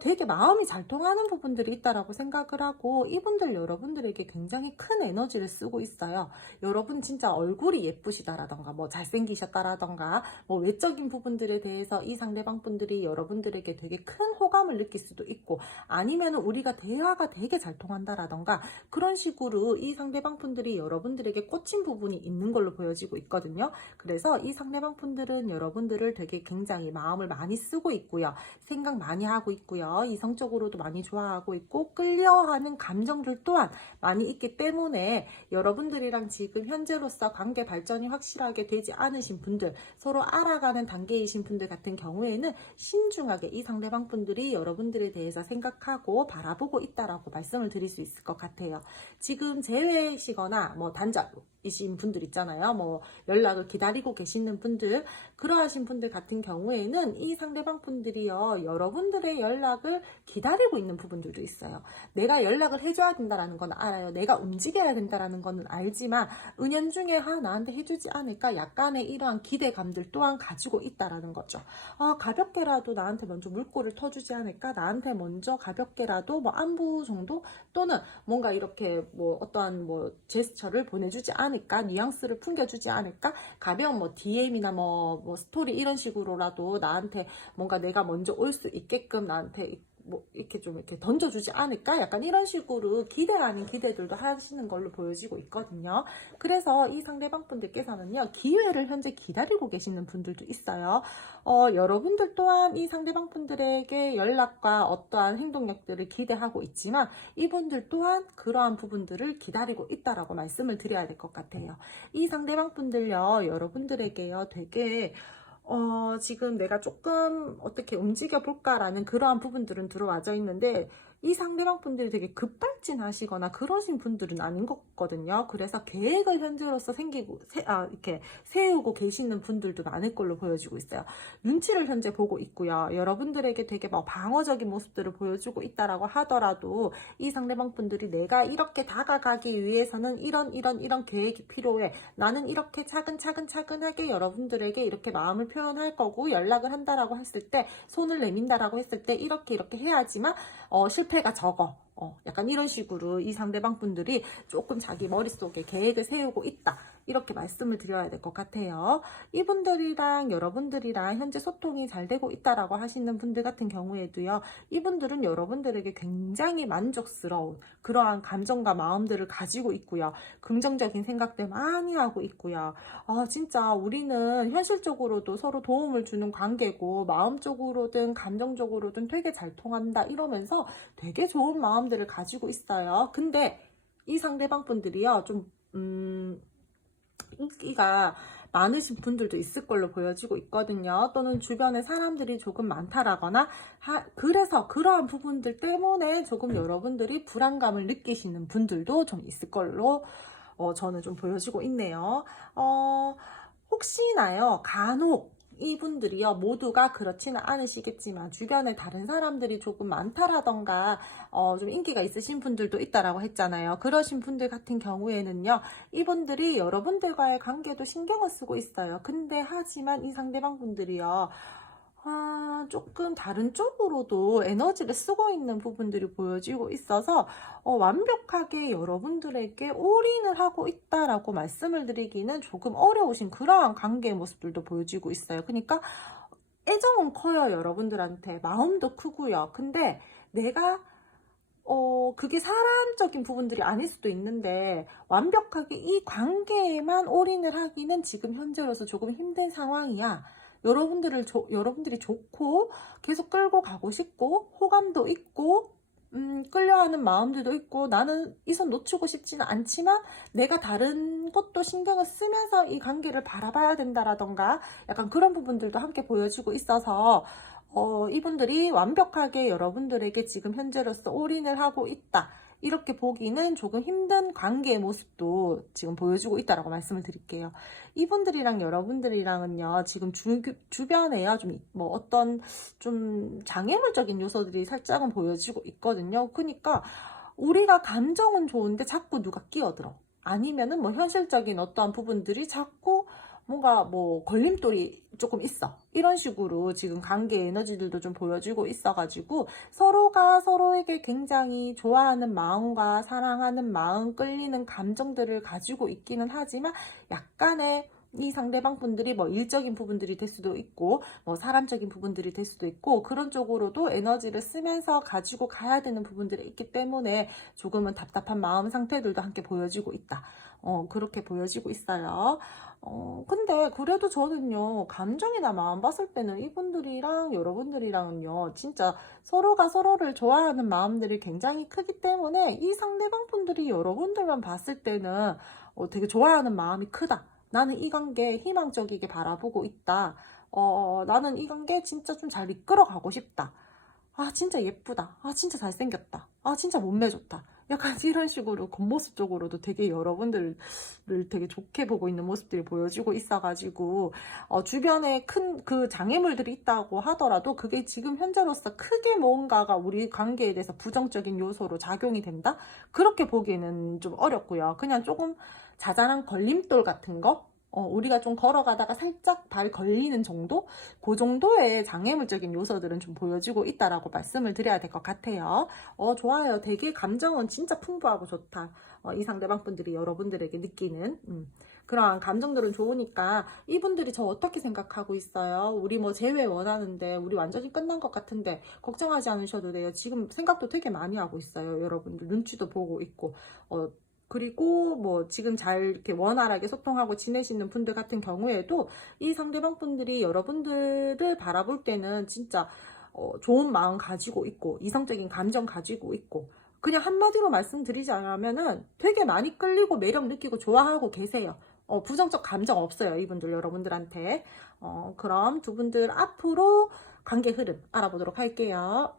되게 마음이 잘 통하는 부분들이 있다라고 생각을 하고, 이분들 여러분들에게 굉장히 큰 에너지를 쓰고 있어요. 여러분 진짜 얼굴이 예쁘시다라던가, 뭐 잘생기셨다라던가, 뭐 외적인 부분들에 대해서 이 상대방 분들이 여러분들에게 되게 큰 호감을 느낄 수도 있고, 아니면 우리가 대화가 되게 잘 통한다라던가, 그런 식으로 이 상대방 분들이 여러분들에게 꽂힌 부분이 있는 걸로 보여지고 있거든요. 그래서 이 상대방 분들은 여러분들을 되게 굉장히 마음을 많이 쓰고 있고요. 생각 많이 하고 있고요. 이성적으로도 많이 좋아하고 있고, 끌려하는 감정들 또한 많이 있기 때문에 여러분들이랑 지금 현재로서 관계 발전이 확실하게 되지 않으신 분들, 서로 알아가는 단계이신 분들 같은 경우에는 신중하게 이 상대방 분들이 여러분들에 대해서 생각하고 바라보고 있다라고 말씀을 드릴 수 있을 것 같아요. 지금 재회시거나 뭐 단절이신 분들 있잖아요. 뭐 연락을 기다리고 계시는 분들, 그러하신 분들 같은 경우에는 이 상대방 분들이요, 여러분들의 연락을 기다리고 있는 부분들도 있어요. 내가 연락을 해줘야 된다라는 건 알아요. 내가 움직여야 된다라는 거는 알지만 은연중에 나한테 해주지 않을까, 약간의 이러한 기대감들 또한 가지고 있다라는 거죠. 가볍게라도 나한테 먼저 물꼬를 터주지 않을까, 나한테 먼저 가볍게라도 뭐 안부 정도, 또는 뭔가 이렇게 뭐 어떠한 뭐 제스처를 보내주지 않을까, 뉘앙스를 풍겨주지 않을까, 가벼운 뭐 DM이나 뭐 스토리 이런 식으로라도 나한테 뭔가 내가 먼저 올 수 있게끔 나한테 뭐 이렇게 좀 이렇게 던져주지 않을까, 약간 이런 식으로 기대 아닌 기대들도 하시는 걸로 보여지고 있거든요. 그래서 이 상대방 분들께서는요, 기회를 현재 기다리고 계시는 분들도 있어요. 여러분들 또한 이 상대방 분들에게 연락과 어떠한 행동력들을 기대하고 있지만, 이분들 또한 그러한 부분들을 기다리고 있다라고 말씀을 드려야 될 것 같아요. 이 상대방 분들요, 여러분들에게요, 되게 지금 내가 조금 어떻게 움직여 볼까라는 그러한 부분들은 들어와져 있는데, 이 상대방 분들이 되게 급발진하시거나 그러신 분들은 아닌 것 같거든요. 그래서 계획을 현재로서 이렇게 세우고 계시는 분들도 많을 걸로 보여지고 있어요. 눈치를 현재 보고 있고요. 여러분들에게 되게 뭐 방어적인 모습들을 보여주고 있다라고 하더라도, 이 상대방 분들이 내가 이렇게 다가가기 위해서는 이런 계획이 필요해. 나는 이렇게 차근차근하게 여러분들에게 이렇게 마음을 표현할 거고, 연락을 한다라고 했을 때, 손을 내민다라고 했을 때 이렇게 해야지만 실패가 적어. 약간 이런 식으로 이 상대방 분들이 조금 자기 머릿속에 계획을 세우고 있다, 이렇게 말씀을 드려야 될 것 같아요. 이분들이랑 여러분들이랑 현재 소통이 잘 되고 있다라고 하시는 분들 같은 경우에도요, 이분들은 여러분들에게 굉장히 만족스러운 그러한 감정과 마음들을 가지고 있고요. 긍정적인 생각들 많이 하고 있고요. 진짜 우리는 현실적으로도 서로 도움을 주는 관계고, 마음적으로든 감정적으로든 되게 잘 통한다, 이러면서 되게 좋은 마음들을 가지고 있어요. 근데 이 상대방 분들이요, 좀 인기가 많으신 분들도 있을 걸로 보여지고 있거든요. 또는 주변에 사람들이 조금 많다라거나, 그래서 그러한 부분들 때문에 조금 여러분들이 불안감을 느끼시는 분들도 좀 있을 걸로 저는 좀 보여지고 있네요. 혹시나요, 간혹 이분들이요, 모두가 그렇지는 않으시겠지만 주변에 다른 사람들이 조금 많다라던가 좀 인기가 있으신 분들도 있다라고 했잖아요. 그러신 분들 같은 경우에는요, 이분들이 여러분들과의 관계도 신경을 쓰고 있어요. 근데 하지만 이 상대방 분들이요, 조금 다른 쪽으로도 에너지를 쓰고 있는 부분들이 보여지고 있어서 완벽하게 여러분들에게 올인을 하고 있다라고 말씀을 드리기는 조금 어려우신 그러한 관계의 모습들도 보여지고 있어요. 그러니까 애정은 커요, 여러분들한테. 마음도 크고요. 근데 내가 그게 사람적인 부분들이 아닐 수도 있는데 완벽하게 이 관계에만 올인을 하기는 지금 현재로서 조금 힘든 상황이야. 여러분들이 좋고 계속 끌고 가고 싶고 호감도 있고 끌려하는 마음들도 있고 나는 이 손 놓치고 싶지는 않지만 내가 다른 것도 신경을 쓰면서 이 관계를 바라봐야 된다라던가 약간 그런 부분들도 함께 보여지고 있어서 이분들이 완벽하게 여러분들에게 지금 현재로서 올인을 하고 있다. 이렇게 보기는 조금 힘든 관계의 모습도 지금 보여주고 있다라고 말씀을 드릴게요. 이분들이랑 여러분들이랑은요, 지금 주변에요, 뭐 어떤 좀 장애물적인 요소들이 살짝은 보여지고 있거든요. 그러니까 우리가 감정은 좋은데 자꾸 누가 끼어들어. 아니면은 뭐 현실적인 어떠한 부분들이 자꾸 뭔가 뭐 걸림돌이 조금 있어. 이런 식으로 지금 관계 에너지들도 좀 보여지고 있어가지고 서로가 서로에게 굉장히 좋아하는 마음과 사랑하는 마음, 끌리는 감정들을 가지고 있기는 하지만 약간의 이 상대방 분들이 뭐 일적인 부분들이 될 수도 있고 뭐 사람적인 부분들이 될 수도 있고 그런 쪽으로도 에너지를 쓰면서 가지고 가야 되는 부분들이 있기 때문에 조금은 답답한 마음 상태들도 함께 보여지고 있다. 그렇게 보여지고 있어요. 근데 그래도 저는요, 감정이나 마음 봤을 때는 이분들이랑 여러분들이랑은요, 진짜 서로가 서로를 좋아하는 마음들이 굉장히 크기 때문에 이 상대방 분들이 여러분들만 봤을 때는 되게 좋아하는 마음이 크다. 나는 이 관계 희망적이게 바라보고 있다. 나는 이 관계 진짜 좀 잘 이끌어 가고 싶다. 진짜 예쁘다. 진짜 잘생겼다. 진짜 몸매 좋다. 약간 이런 식으로 겉모습 쪽으로도 되게 여러분들을 되게 좋게 보고 있는 모습들이 보여지고 있어가지고 주변에 큰 그 장애물들이 있다고 하더라도 그게 지금 현재로서 크게 뭔가가 우리 관계에 대해서 부정적인 요소로 작용이 된다? 그렇게 보기에는 좀 어렵고요. 그냥 조금 자잘한 걸림돌 같은 거? 우리가 좀 걸어가다가 살짝 발 걸리는 정도? 그 정도의 장애물적인 요소들은 좀 보여지고 있다라고 말씀을 드려야 될 것 같아요. 좋아요. 되게 감정은 진짜 풍부하고 좋다. 이 상대방 분들이 여러분들에게 느끼는 그러한 감정들은 좋으니까 이분들이 저 어떻게 생각하고 있어요? 우리 뭐 재회 원하는데 우리 완전히 끝난 것 같은데 걱정하지 않으셔도 돼요. 지금 생각도 되게 많이 하고 있어요. 여러분들 눈치도 보고 있고 그리고 뭐 지금 잘 이렇게 원활하게 소통하고 지내시는 분들 같은 경우에도 이 상대방 분들이 여러분들을 바라볼 때는 진짜 좋은 마음 가지고 있고 이성적인 감정 가지고 있고 그냥 한마디로 말씀드리자면은 되게 많이 끌리고 매력 느끼고 좋아하고 계세요. 부정적 감정 없어요. 이분들 여러분들한테. 그럼 두 분들 앞으로 관계 흐름 알아보도록 할게요.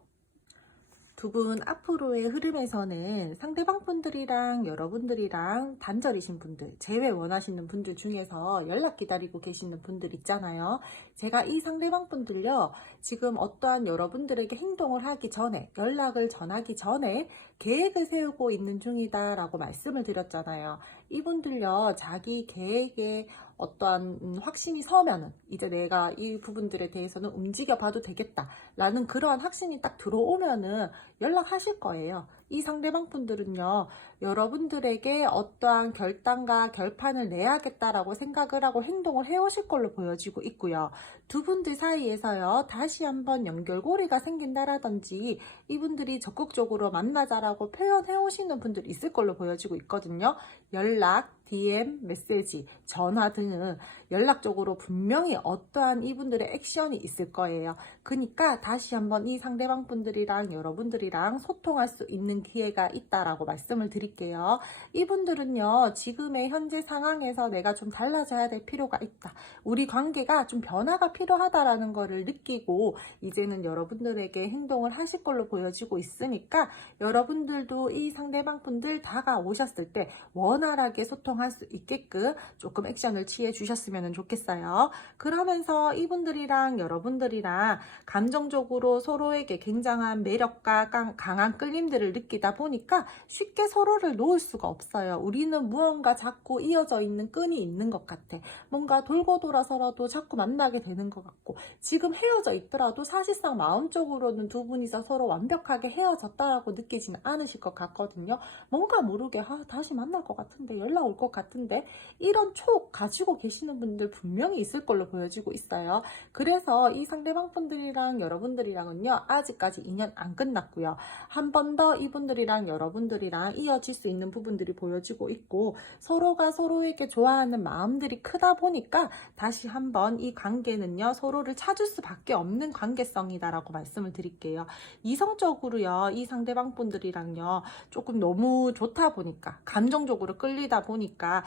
두 분 앞으로의 흐름에서는 상대방 분들이랑 여러분들이랑 단절이신 분들, 재회 원하시는 분들 중에서 연락 기다리고 계시는 분들 있잖아요. 제가 이 상대방 분들요, 지금 어떠한 여러분들에게 행동을 하기 전에, 연락을 전하기 전에 계획을 세우고 있는 중이다 라고 말씀을 드렸잖아요. 이분들요, 자기 계획에 어떠한 확신이 서면은 이제 내가 이 부분들에 대해서는 움직여 봐도 되겠다 라는 그러한 확신이 딱 들어오면은 연락하실 거예요. 이 상대방 분들은요, 여러분들에게 어떠한 결단과 결판을 내야겠다라고 생각을 하고 행동을 해오실 걸로 보여지고 있고요. 두 분들 사이에서요, 다시 한번 연결고리가 생긴다라든지 이분들이 적극적으로 만나자라고 표현해 오시는 분들 있을 걸로 보여지고 있거든요. 연락, DM, 메시지, 전화 등은 연락적으로 분명히 어떠한 이분들의 액션이 있을 거예요. 그러니까 다시 한번 이 상대방 분들이랑 여러분들이랑 소통할 수 있는 기회가 있다라고 말씀을 드릴게요. 이분들은요, 지금의 현재 상황에서 내가 좀 달라져야 될 필요가 있다. 우리 관계가 좀 변화가 필요하다라는 거를 느끼고 이제는 여러분들에게 행동을 하실 걸로 보여지고 있으니까 여러분들도 이 상대방 분들 다가오셨을 때 원활하게 소통할 수 있게끔 조금 액션을 취해 주셨으면 좋겠어요. 그러면서 이분들이랑 여러분들이랑 감정적으로 서로에게 굉장한 매력과 강한 끌림들을 느끼다 보니까 쉽게 서로를 놓을 수가 없어요. 우리는 무언가 자꾸 이어져 있는 끈이 있는 것 같아. 뭔가 돌고 돌아서라도 자꾸 만나게 되는 것 같고, 지금 헤어져 있더라도 사실상 마음적으로는 두 분이서 서로 완벽하게 헤어졌다라고 느끼지는 않으실 것 같거든요. 뭔가 모르게 다시 만날 것 같은데, 연락 올 것 같은데, 이런 촉 가지고 계시는 분들 분명히 있을 걸로 보여지고 있어요. 그래서 이 상대방 분들이랑 여러분들이랑은요, 아직까지 인연 안 끝났고요. 한 번 더 이분들이랑 여러분들이랑 이어질 수 있는 부분들이 보여지고 있고, 서로가 서로에게 좋아하는 마음들이 크다 보니까 다시 한번 이 관계는요, 서로를 찾을 수밖에 없는 관계성이다라고 말씀을 드릴게요. 이성적으로요, 이 상대방 분들이랑요, 조금 너무 좋다 보니까, 감정적으로 끌리다 보니까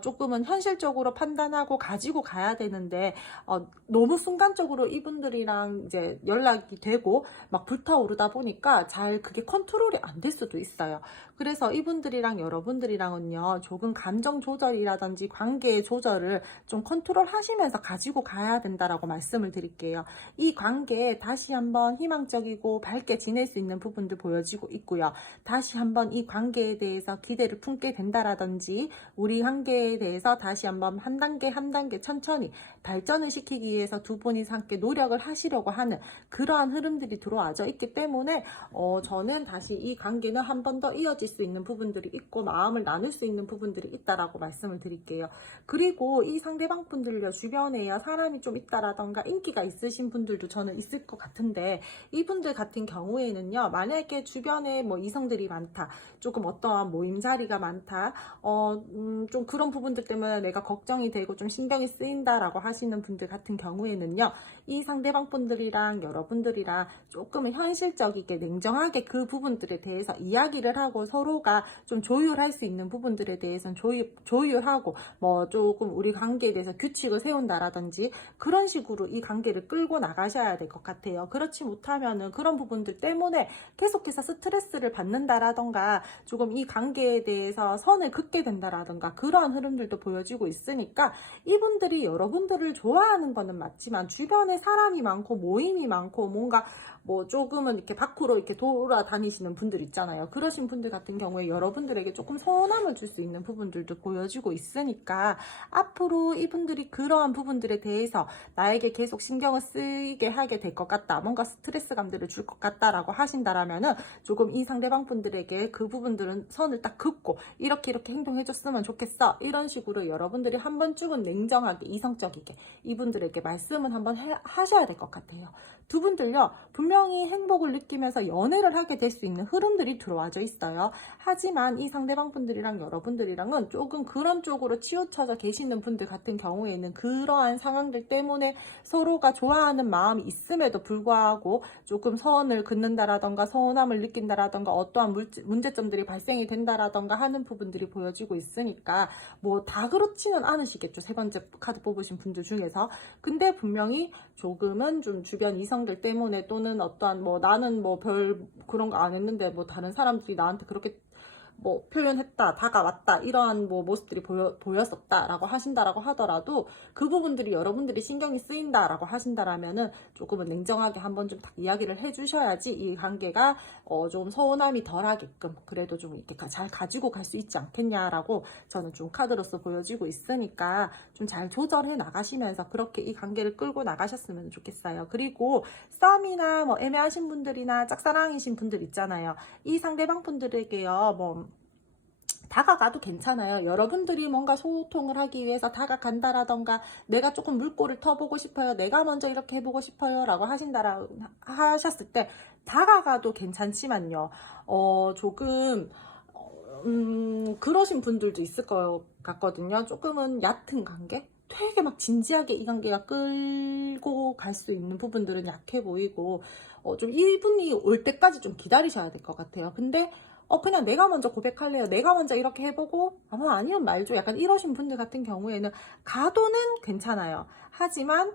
조금은 현실적으로 판단하고 가지고 가야 되는데, 너무 순간적으로 이분들이랑 이제 연락이 되고 막 불타오르다 보니까 잘 그게 컨트롤이 안 될 수도 있어요. 그래서 이분들이랑 여러분들이랑은요, 조금 감정 조절이라든지 관계의 조절을 좀 컨트롤 하시면서 가지고 가야 된다라고 말씀을 드릴게요. 이 관계에 다시 한번 희망적이고 밝게 지낼 수 있는 부분도 보여지고 있고요. 다시 한번 이 관계에 대해서 기대를 품게 된다라든지, 우리 관계에 대해서 다시 한번 한 단계 한 단계 천천히 발전을 시키기 위해서 두 분이서 함께 노력을 하시려고 하는 그러한 흐름들이 들어와져 있기 때문에 저는 다시 이 관계는 한 번 더 이어질 수 있는 부분들이 있고, 마음을 나눌 수 있는 부분들이 있다라고 말씀을 드릴게요. 그리고 이 상대방 분들요, 주변에요, 사람이 좀 있다라던가 인기가 있으신 분들도 저는 있을 것 같은데, 이분들 같은 경우에는요, 만약에 주변에 뭐 이성들이 많다, 조금 어떠한 모임 자리가 많다, 좀 그런 부분들 때문에 내가 걱정이 되고 좀 신경이 쓰인다라고 하시는 분들 같은 경우에는요, 이 상대방 분들이랑 여러분들이랑 조금은 현실적이게 냉정하게 그 부분들에 대해서 이야기를 하고, 서로가 좀 조율할 수 있는 부분들에 대해서는 조율하고, 뭐 조금 우리 관계에 대해서 규칙을 세운다라든지, 그런 식으로 이 관계를 끌고 나가셔야 될 것 같아요. 그렇지 못하면은 그런 부분들 때문에 계속해서 스트레스를 받는다라던가, 조금 이 관계에 대해서 선을 긋게 된다라던가, 그러한 흐름들도 보여지고 있으니까, 이분들이 여러분들을 좋아하는 거는 맞지만 주변에 사람이 많고 모임이 많고 뭔가 뭐 조금은 이렇게 밖으로 이렇게 돌아다니시는 분들 있잖아요. 그러신 분들 같은 경우에 여러분들에게 조금 서운함을 줄 수 있는 부분들도 보여지고 있으니까, 앞으로 이분들이 그러한 부분들에 대해서 나에게 계속 신경을 쓰이게 하게 될 것 같다, 뭔가 스트레스감들을 줄 것 같다라고 하신다라면은, 조금 이 상대방 분들에게 그 부분들은 선을 딱 긋고, 이렇게 행동해줬으면 좋겠어, 이런 식으로 여러분들이 한 번쯤은 냉정하게 이성적이게 이분들에게 말씀은 한번 하셔야 될 것 같아요. 두 분들요, 분명히 행복을 느끼면서 연애를 하게 될 수 있는 흐름들이 들어와져 있어요. 하지만 이 상대방 분들이랑 여러분들이랑은 조금 그런 쪽으로 치우쳐져 계시는 분들 같은 경우에는, 그러한 상황들 때문에 서로가 좋아하는 마음이 있음에도 불구하고 조금 선을 긋는다라던가 서운함을 느낀다라던가 어떠한 문제점들이 발생이 된다라던가 하는 부분들이 보여지고 있으니까, 뭐 다 그렇지는 않으시겠죠, 세 번째 카드 뽑으신 분들 중에서. 근데 분명히 조금은 좀 주변 이성들 때문에, 또는 어떠한 뭐 나는 뭐 별 그런 거 안 했는데 뭐 다른 사람들이 나한테 그렇게 뭐 표현했다, 다가왔다, 이러한 뭐 모습들이 보였었다라고 하신다라고 하더라도, 그 부분들이 여러분들이 신경이 쓰인다라고 하신다라면은 조금은 냉정하게 한번 좀 딱 이야기를 해주셔야지 이 관계가 좀 서운함이 덜하게끔 그래도 좀 이렇게 잘 가지고 갈 수 있지 않겠냐라고 저는 좀 카드로서 보여지고 있으니까, 좀 잘 조절해 나가시면서 그렇게 이 관계를 끌고 나가셨으면 좋겠어요. 그리고 썸이나 뭐 애매하신 분들이나 짝사랑이신 분들 있잖아요. 이 상대방 분들에게요, 뭐 다가가도 괜찮아요. 여러분들이 뭔가 소통을 하기 위해서 다가간다라던가, 내가 조금 물꼬를 터보고 싶어요, 내가 먼저 이렇게 해보고 싶어요 라고 하셨을 때 다가가도 괜찮지만요, 조금 그러신 분들도 있을 것 같거든요. 조금은 얕은 관계? 되게 막 진지하게 이 관계가 끌고 갈 수 있는 부분들은 약해 보이고, 좀 이분이 올 때까지 좀 기다리셔야 될 것 같아요. 근데 그냥 내가 먼저 고백할래요, 내가 먼저 이렇게 해보고 아니면 말죠, 약간 이러신 분들 같은 경우에는 가도는 괜찮아요. 하지만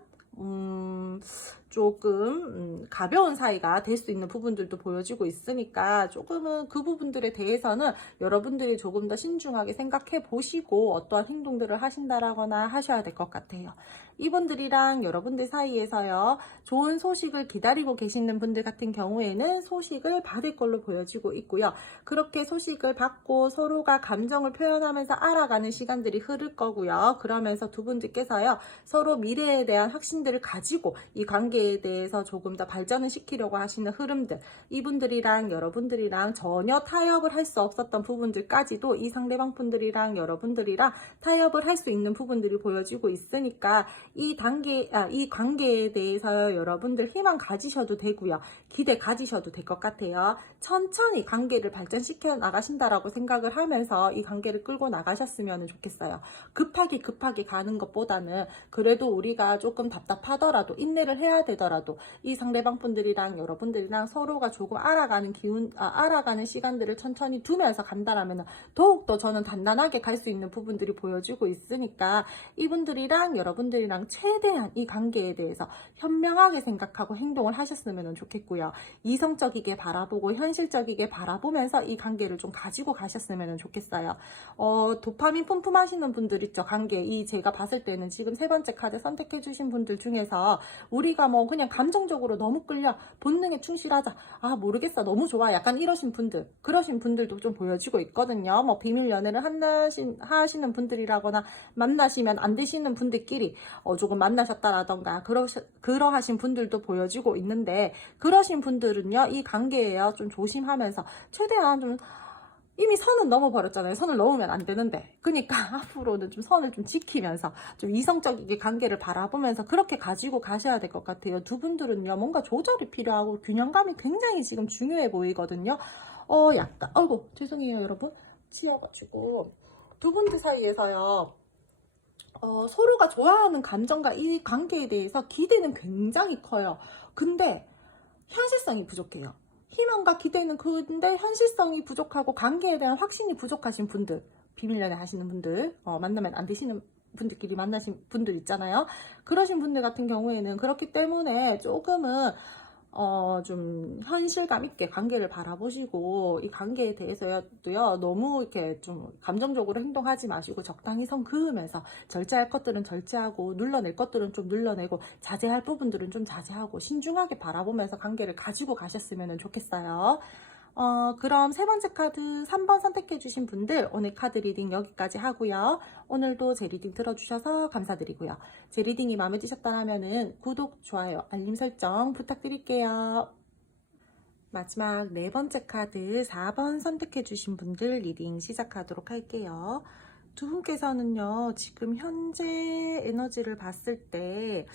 조금 가벼운 사이가 될 수 있는 부분들도 보여지고 있으니까 조금은 그 부분들에 대해서는 여러분들이 조금 더 신중하게 생각해 보시고 어떠한 행동들을 하신다라거나 하셔야 될 것 같아요. 이분들이랑 여러분들 사이에서요, 좋은 소식을 기다리고 계시는 분들 같은 경우에는 소식을 받을 걸로 보여지고 있고요. 그렇게 소식을 받고 서로가 감정을 표현하면서 알아가는 시간들이 흐를 거고요. 그러면서 두 분들께서요, 서로 미래에 대한 확신들을 가지고 이 관계에 대해서 조금 더 발전을 시키려고 하시는 흐름들, 이분들이랑 여러분들이랑 전혀 타협을 할 수 없었던 부분들까지도 이 상대방 분들이랑 여러분들이랑 타협을 할 수 있는 부분들이 보여지고 있으니까 이 관계에 대해서 여러분들 희망 가지셔도 되고요. 기대 가지셔도 될 것 같아요. 천천히 관계를 발전시켜 나가신다라고 생각을 하면서 이 관계를 끌고 나가셨으면 좋겠어요. 급하게 가는 것보다는 그래도 우리가 조금 답답하더라도 인내를 해야 되더라도 이 상대방 분들이랑 여러분들이랑 서로가 조금 알아가는 시간들을 천천히 두면서 간다라면 더욱더 저는 단단하게 갈 수 있는 부분들이 보여지고 있으니까 이분들이랑 여러분들이랑 최대한 이 관계에 대해서 현명하게 생각하고 행동을 하셨으면 좋겠고요. 이성적이게 바라보고 현실적이게 바라보면서 이 관계를 좀 가지고 가셨으면 좋겠어요. 도파민 뿜뿜하시는 분들 있죠. 제가 봤을 때는 지금 세 번째 카드 선택해 주신 분들 중에서 우리가 뭐 그냥 감정적으로 너무 끌려 본능에 충실하자, 모르겠어, 너무 좋아, 약간 그러신 분들도 좀 보여지고 있거든요. 뭐 비밀 연애를 하시는 분들이라거나 만나시면 안 되시는 분들끼리 조금 만나셨다라던가 그러하신 분들도 보여지고 있는데, 그러신 분들은요, 이 관계에요, 좀 조심하면서 최대한 좀, 이미 선은 넘어버렸잖아요. 선을 넘으면 안 되는데. 그러니까 앞으로는 좀 선을 좀 지키면서 좀 이성적이게 관계를 바라보면서 그렇게 가지고 가셔야 될 것 같아요. 두 분들은요, 뭔가 조절이 필요하고 균형감이 굉장히 지금 중요해 보이거든요. 약간, 아이고, 죄송해요, 여러분. 치여가지고. 두 분들 사이에서요, 서로가 좋아하는 감정과 이 관계에 대해서 기대는 굉장히 커요. 근데 현실성이 부족해요. 희망과 기대는 근데 현실성이 부족하고 관계에 대한 확신이 부족하신 분들, 비밀연애 하시는 분들, 만나면 안 되시는 분들끼리 만나신 분들 있잖아요. 그러신 분들 같은 경우에는 그렇기 때문에 조금은 좀 현실감 있게 관계를 바라보시고 이 관계에 대해서도요, 너무 이렇게 좀 감정적으로 행동하지 마시고 적당히 선 그으면서 절제할 것들은 절제하고 눌러낼 것들은 좀 눌러내고 자제할 부분들은 좀 자제하고 신중하게 바라보면서 관계를 가지고 가셨으면 좋겠어요. 그럼 세 번째 카드 3번 선택해 주신 분들 오늘 카드 리딩 여기까지 하고요. 오늘도 제 리딩 들어주셔서 감사드리고요. 제 리딩이 마음에 드셨다면 구독, 좋아요, 알림 설정 부탁드릴게요. 마지막 네 번째 카드 4번 선택해 주신 분들 리딩 시작하도록 할게요. 두 분께서는요, 지금 현재 에너지를 봤을 때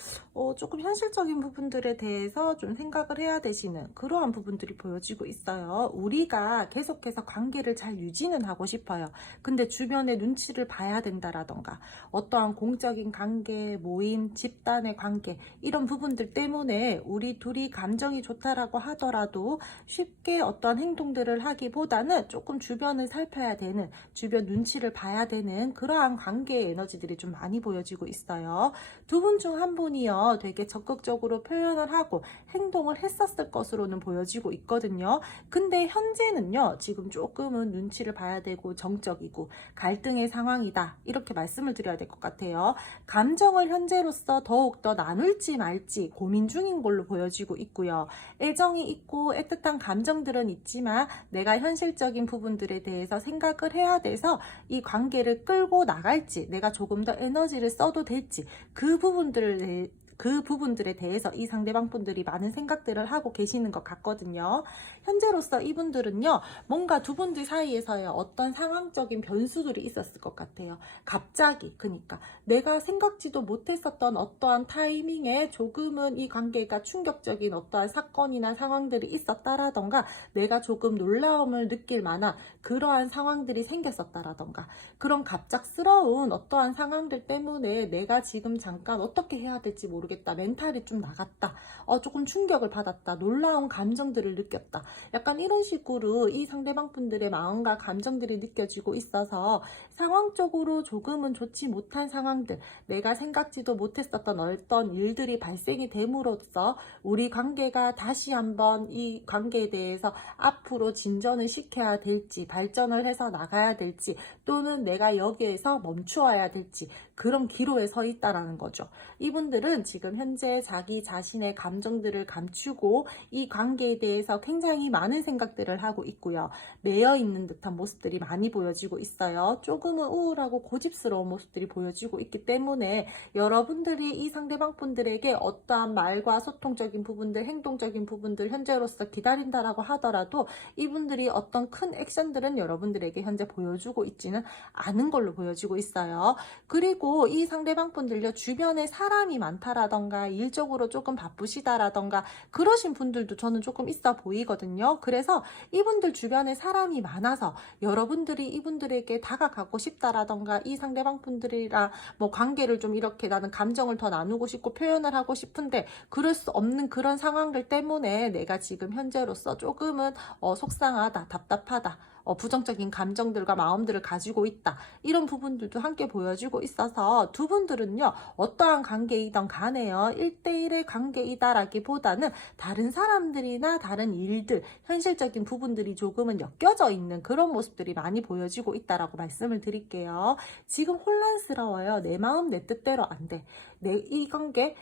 조금 현실적인 부분들에 대해서 좀 생각을 해야 되시는 그러한 부분들이 보여지고 있어요. 우리가 계속해서 관계를 잘 유지는 하고 싶어요. 근데 주변의 눈치를 봐야 된다라던가 어떠한 공적인 관계, 모임, 집단의 관계, 이런 부분들 때문에 우리 둘이 감정이 좋다라고 하더라도 쉽게 어떤 행동들을 하기보다는 조금 주변을 살펴야 되는, 주변 눈치를 봐야 되는 그러한 관계의 에너지들이 좀 많이 보여지고 있어요. 두 분 중 한 분이요, 되게 적극적으로 표현을 하고 행동을 했었을 것으로는 보여지고 있거든요. 근데 현재는요, 지금 조금은 눈치를 봐야 되고 정적이고 갈등의 상황이다, 이렇게 말씀을 드려야 될 것 같아요. 감정을 현재로서 더욱더 나눌지 말지 고민 중인 걸로 보여지고 있고요. 애정이 있고 애틋한 감정들은 있지만 내가 현실적인 부분들에 대해서 생각을 해야 돼서 이 관계를 끌고 나갈지, 내가 조금 더 에너지를 써도 될지, 그 부분들에 대해서 이 상대방 분들이 많은 생각들을 하고 계시는 것 같거든요. 현재로서 이분들은요, 뭔가 두 분들 사이에서의 어떤 상황적인 변수들이 있었을 것 같아요. 갑자기, 그러니까 내가 생각지도 못했었던 어떠한 타이밍에 조금은 이 관계가 충격적인 어떠한 사건이나 상황들이 있었다라던가 내가 조금 놀라움을 느낄 만한 그러한 상황들이 생겼었다라던가 그런 갑작스러운 어떠한 상황들 때문에 내가 지금 잠깐 어떻게 해야 될지 모르겠다, 모르겠다. 멘탈이 좀 나갔다. 조금 충격을 받았다. 놀라운 감정들을 느꼈다. 약간 이런 식으로 이 상대방 분들의 마음과 감정들이 느껴지고 있어서 상황적으로 조금은 좋지 못한 상황들, 내가 생각지도 못했었던 어떤 일들이 발생이 됨으로써 우리 관계가 다시 한번 이 관계에 대해서 앞으로 진전을 시켜야 될지, 발전을 해서 나가야 될지, 또는 내가 여기에서 멈추어야 될지, 그런 기로에 서 있다라는 거죠. 이분들은 지금 현재 자기 자신의 감정들을 감추고 이 관계에 대해서 굉장히 많은 생각들을 하고 있고요. 매여 있는 듯한 모습들이 많이 보여지고 있어요. 조금은 우울하고 고집스러운 모습들이 보여지고 있기 때문에 여러분들이 이 상대방 분들에게 어떠한 말과 소통적인 부분들, 행동적인 부분들 현재로서 기다린다라고 하더라도 이분들이 어떤 큰 액션들은 여러분들에게 현재 보여주고 있지는 않은 걸로 보여지고 있어요. 그리고 이 상대방 분들요, 주변에 사람이 많다라던가 일적으로 조금 바쁘시다라던가 그러신 분들도 저는 조금 있어 보이거든요. 그래서 이분들 주변에 사람이 많아서 여러분들이 이분들에게 다가가고 싶다라던가 이 상대방 분들이랑 뭐 관계를 좀 이렇게 나는 감정을 더 나누고 싶고 표현을 하고 싶은데 그럴 수 없는 그런 상황들 때문에 내가 지금 현재로서 조금은 속상하다, 답답하다, 부정적인 감정들과 마음들을 가지고 있다. 이런 부분들도 함께 보여주고 있어서 두 분들은요, 어떠한 관계이든 간에요, 1대1의 관계이다라기보다는 다른 사람들이나 다른 일들, 현실적인 부분들이 조금은 엮여져 있는 그런 모습들이 많이 보여지고 있다라고 말씀을 드릴게요. 지금 혼란스러워요. 내 마음 내 뜻대로 안 돼. 이 관계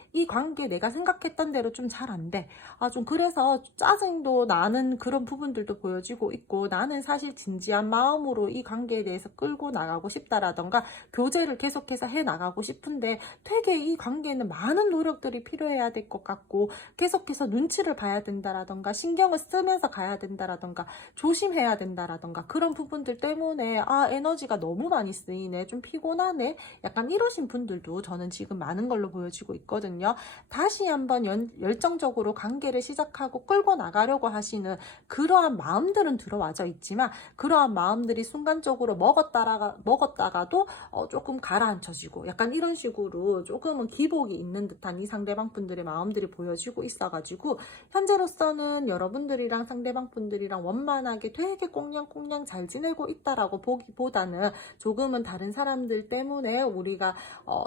내가 생각했던 대로 좀 잘 안 돼. 좀 그래서 짜증도 나는 그런 부분들도 보여지고 있고, 나는 사실 진지한 마음으로 이 관계에 대해서 끌고 나가고 싶다라던가 교제를 계속해서 해 나가고 싶은데 되게 이 관계에는 많은 노력들이 필요해야 될 것 같고 계속해서 눈치를 봐야 된다라던가 신경을 쓰면서 가야 된다라던가 조심해야 된다라던가 그런 부분들 때문에 에너지가 너무 많이 쓰이네, 좀 피곤하네, 약간 이러신 분들도 저는 지금 많은 걸로 보여지고 있거든요. 다시 한번 열정적으로 관계를 시작하고 끌고 나가려고 하시는 그러한 마음들은 들어와져 있지만 그러한 마음들이 순간적으로 먹었다가도 조금 가라앉혀지고 약간 이런 식으로 조금은 기복이 있는 듯한 이 상대방 분들의 마음들이 보여지고 있어가지고 현재로서는 여러분들이랑 상대방 분들이랑 원만하게 되게 꽁냥꽁냥 잘 지내고 있다라고 보기보다는 조금은 다른 사람들 때문에 우리가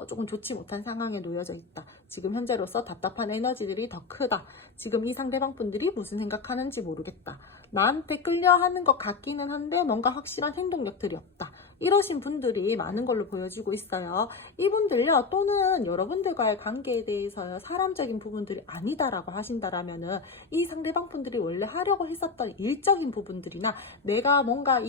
조금 좋지 못한 상황에 놓여져 있다. 지금 현재로서 답답한 에너지들이 더 크다. 지금 이 상대방 분들이 무슨 생각하는지 모르겠다. 나한테 끌려하는 것 같기는 한데 뭔가 확실한 행동력들이 없다. 이러신 분들이 많은 걸로 보여지고 있어요. 이분들요, 또는 여러분들과의 관계에 대해서요, 사람적인 부분들이 아니다라고 하신다라면은 이 상대방 분들이 원래 하려고 했었던 일적인 부분들이나 내가 뭔가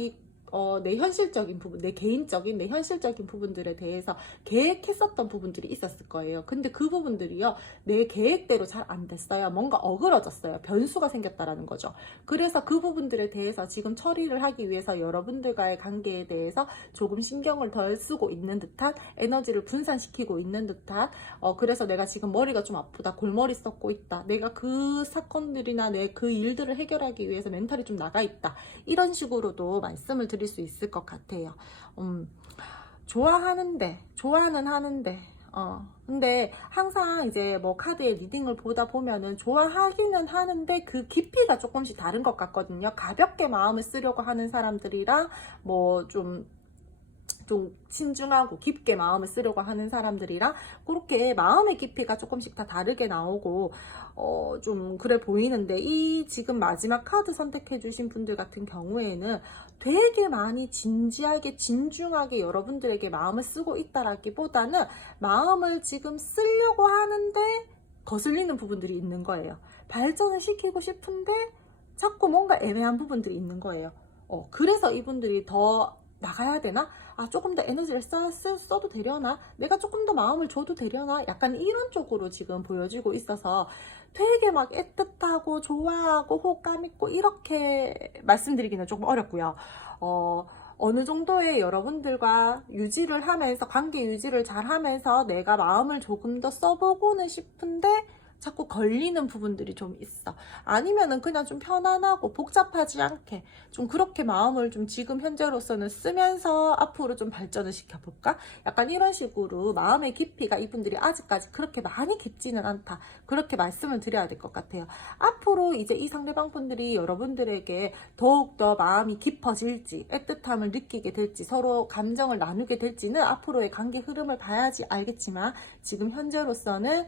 내 현실적인 부분, 내 개인적인, 내 현실적인 부분들에 대해서 계획했었던 부분들이 있었을 거예요. 근데 그 부분들이요, 내 계획대로 잘 안 됐어요. 뭔가 어그러졌어요. 변수가 생겼다라는 거죠. 그래서 그 부분들에 대해서 지금 처리를 하기 위해서 여러분들과의 관계에 대해서 조금 신경을 덜 쓰고 있는 듯한, 에너지를 분산시키고 있는 듯한, 그래서 내가 지금 머리가 좀 아프다, 골머리 썩고 있다, 내가 그 사건들이나 내 그 일들을 해결하기 위해서 멘탈이 좀 나가 있다, 이런 식으로도 말씀을 드릴 수 있을 것 같아요. 좋아는 하는데 근데 항상 이제 뭐 카드의 리딩을 보다 보면은 좋아하기는 하는데 그 깊이가 조금씩 다른 것 같거든요. 가볍게 마음을 쓰려고 하는 사람들이랑 뭐 좀 신중하고 깊게 마음을 쓰려고 하는 사람들이랑 그렇게 마음의 깊이가 조금씩 다 다르게 나오고 좀 그래 보이는데, 이 지금 마지막 카드 선택해 주신 분들 같은 경우에는 되게 많이 진지하게 진중하게 여러분들에게 마음을 쓰고 있다라기보다는 마음을 지금 쓰려고 하는데 거슬리는 부분들이 있는 거예요. 발전을 시키고 싶은데 자꾸 뭔가 애매한 부분들이 있는 거예요. 그래서 이분들이 더 나가야 되나? 조금 더 에너지를 써도 되려나? 내가 조금 더 마음을 줘도 되려나? 약간 이런 쪽으로 지금 보여지고 있어서 되게 막 애틋하고 좋아하고 호감 있고 이렇게 말씀드리기는 조금 어렵고요. 어느 정도의 여러분들과 관계 유지를 잘 하면서 내가 마음을 조금 더 써보고는 싶은데 자꾸 걸리는 부분들이 좀 있어. 아니면은 그냥 좀 편안하고 복잡하지 않게 좀 그렇게 마음을 좀 지금 현재로서는 쓰면서 앞으로 좀 발전을 시켜볼까? 약간 이런 식으로 마음의 깊이가 이분들이 아직까지 그렇게 많이 깊지는 않다. 그렇게 말씀을 드려야 될 것 같아요. 앞으로 이제 이 상대방 분들이 여러분들에게 더욱더 마음이 깊어질지, 애틋함을 느끼게 될지, 서로 감정을 나누게 될지는 앞으로의 관계 흐름을 봐야지 알겠지만, 지금 현재로서는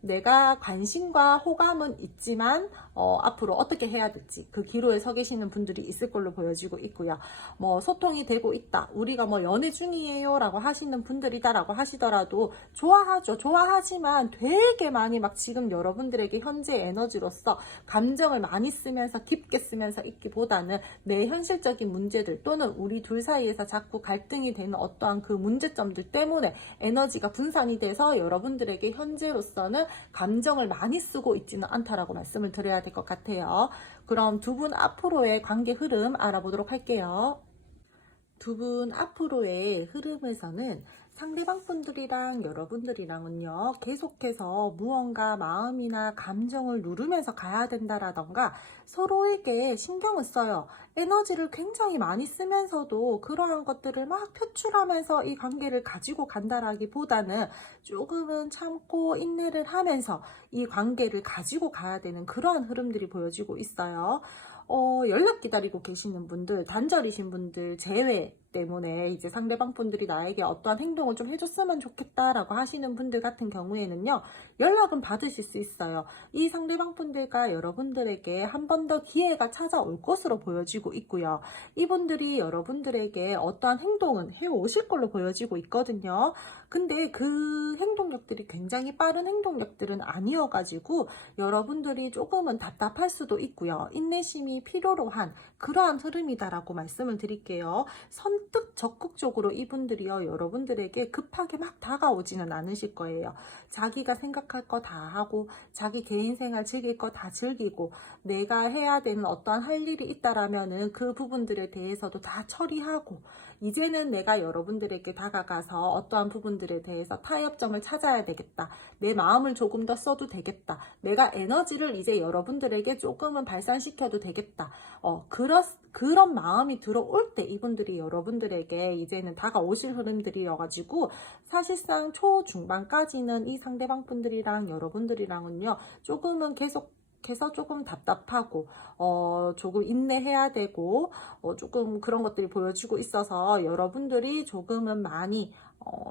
내가 관심과 호감은 있지만 앞으로 어떻게 해야 될지 그 기로에 서 계시는 분들이 있을 걸로 보여지고 있고요. 뭐 소통이 되고 있다, 우리가 뭐 연애 중이에요 라고 하시는 분들이다 라고 하시더라도 좋아하죠. 좋아하지만 되게 많이 막 지금 여러분들에게 현재 에너지로서 감정을 많이 쓰면서 깊게 쓰면서 있기보다는 내 현실적인 문제들 또는 우리 둘 사이에서 자꾸 갈등이 되는 어떠한 그 문제점들 때문에 에너지가 분산이 돼서 여러분들에게 현재로서는 감정을 많이 쓰고 있지는 않다라고 말씀을 드려야 될 것 같아요. 그럼 두 분 앞으로의 관계 흐름 알아보도록 할게요. 두 분 앞으로의 흐름에서는 상대방 분들이랑 여러분들이랑은요, 계속해서 무언가 마음이나 감정을 누르면서 가야 된다라던가 서로에게 신경을 써요. 에너지를 굉장히 많이 쓰면서도 그러한 것들을 막 표출하면서 이 관계를 가지고 간다라기보다는 조금은 참고 인내를 하면서 이 관계를 가지고 가야 되는 그러한 흐름들이 보여지고 있어요. 연락 기다리고 계시는 분들, 단절이신 분들 제외 때문에 이제 상대방 분들이 나에게 어떠한 행동을 좀 해줬으면 좋겠다라고 하시는 분들 같은 경우에는요, 연락은 받으실 수 있어요. 이 상대방 분들과 여러분들에게 한 번 더 기회가 찾아올 것으로 보여지고 있고요. 이분들이 여러분들에게 어떠한 행동은 해오실 걸로 보여지고 있거든요. 근데 그 행동력들이 굉장히 빠른 행동력들은 아니어가지고 여러분들이 조금은 답답할 수도 있고요. 인내심이 필요로 한 그러한 흐름이다라고 말씀을 드릴게요. 선뜻 적극적으로 이분들이요, 여러분들에게 급하게 막 다가오지는 않으실 거예요. 자기가 생각할 거 다 하고 자기 개인 생활 즐길 거 다 즐기고 내가 해야 되는 어떠한 할 일이 있다라면은 그 부분들에 대해서도 다 처리하고, 이제는 내가 여러분들에게 다가가서 어떠한 부분들에 대해서 타협점을 찾아야 되겠다, 내 마음을 조금 더 써도 되겠다, 내가 에너지를 이제 여러분들에게 조금은 발산시켜도 되겠다, 그런 마음이 들어올 때 이분들이 여러분들에게 이제는 다가오실 흐름들이어가지고, 사실상 초중반까지는 이 상대방 분들이랑 여러분들이랑은요, 조금은 계속해서 조금 답답하고 조금 인내해야 되고 조금 그런 것들이 보여지고 있어서 여러분들이 조금은 많이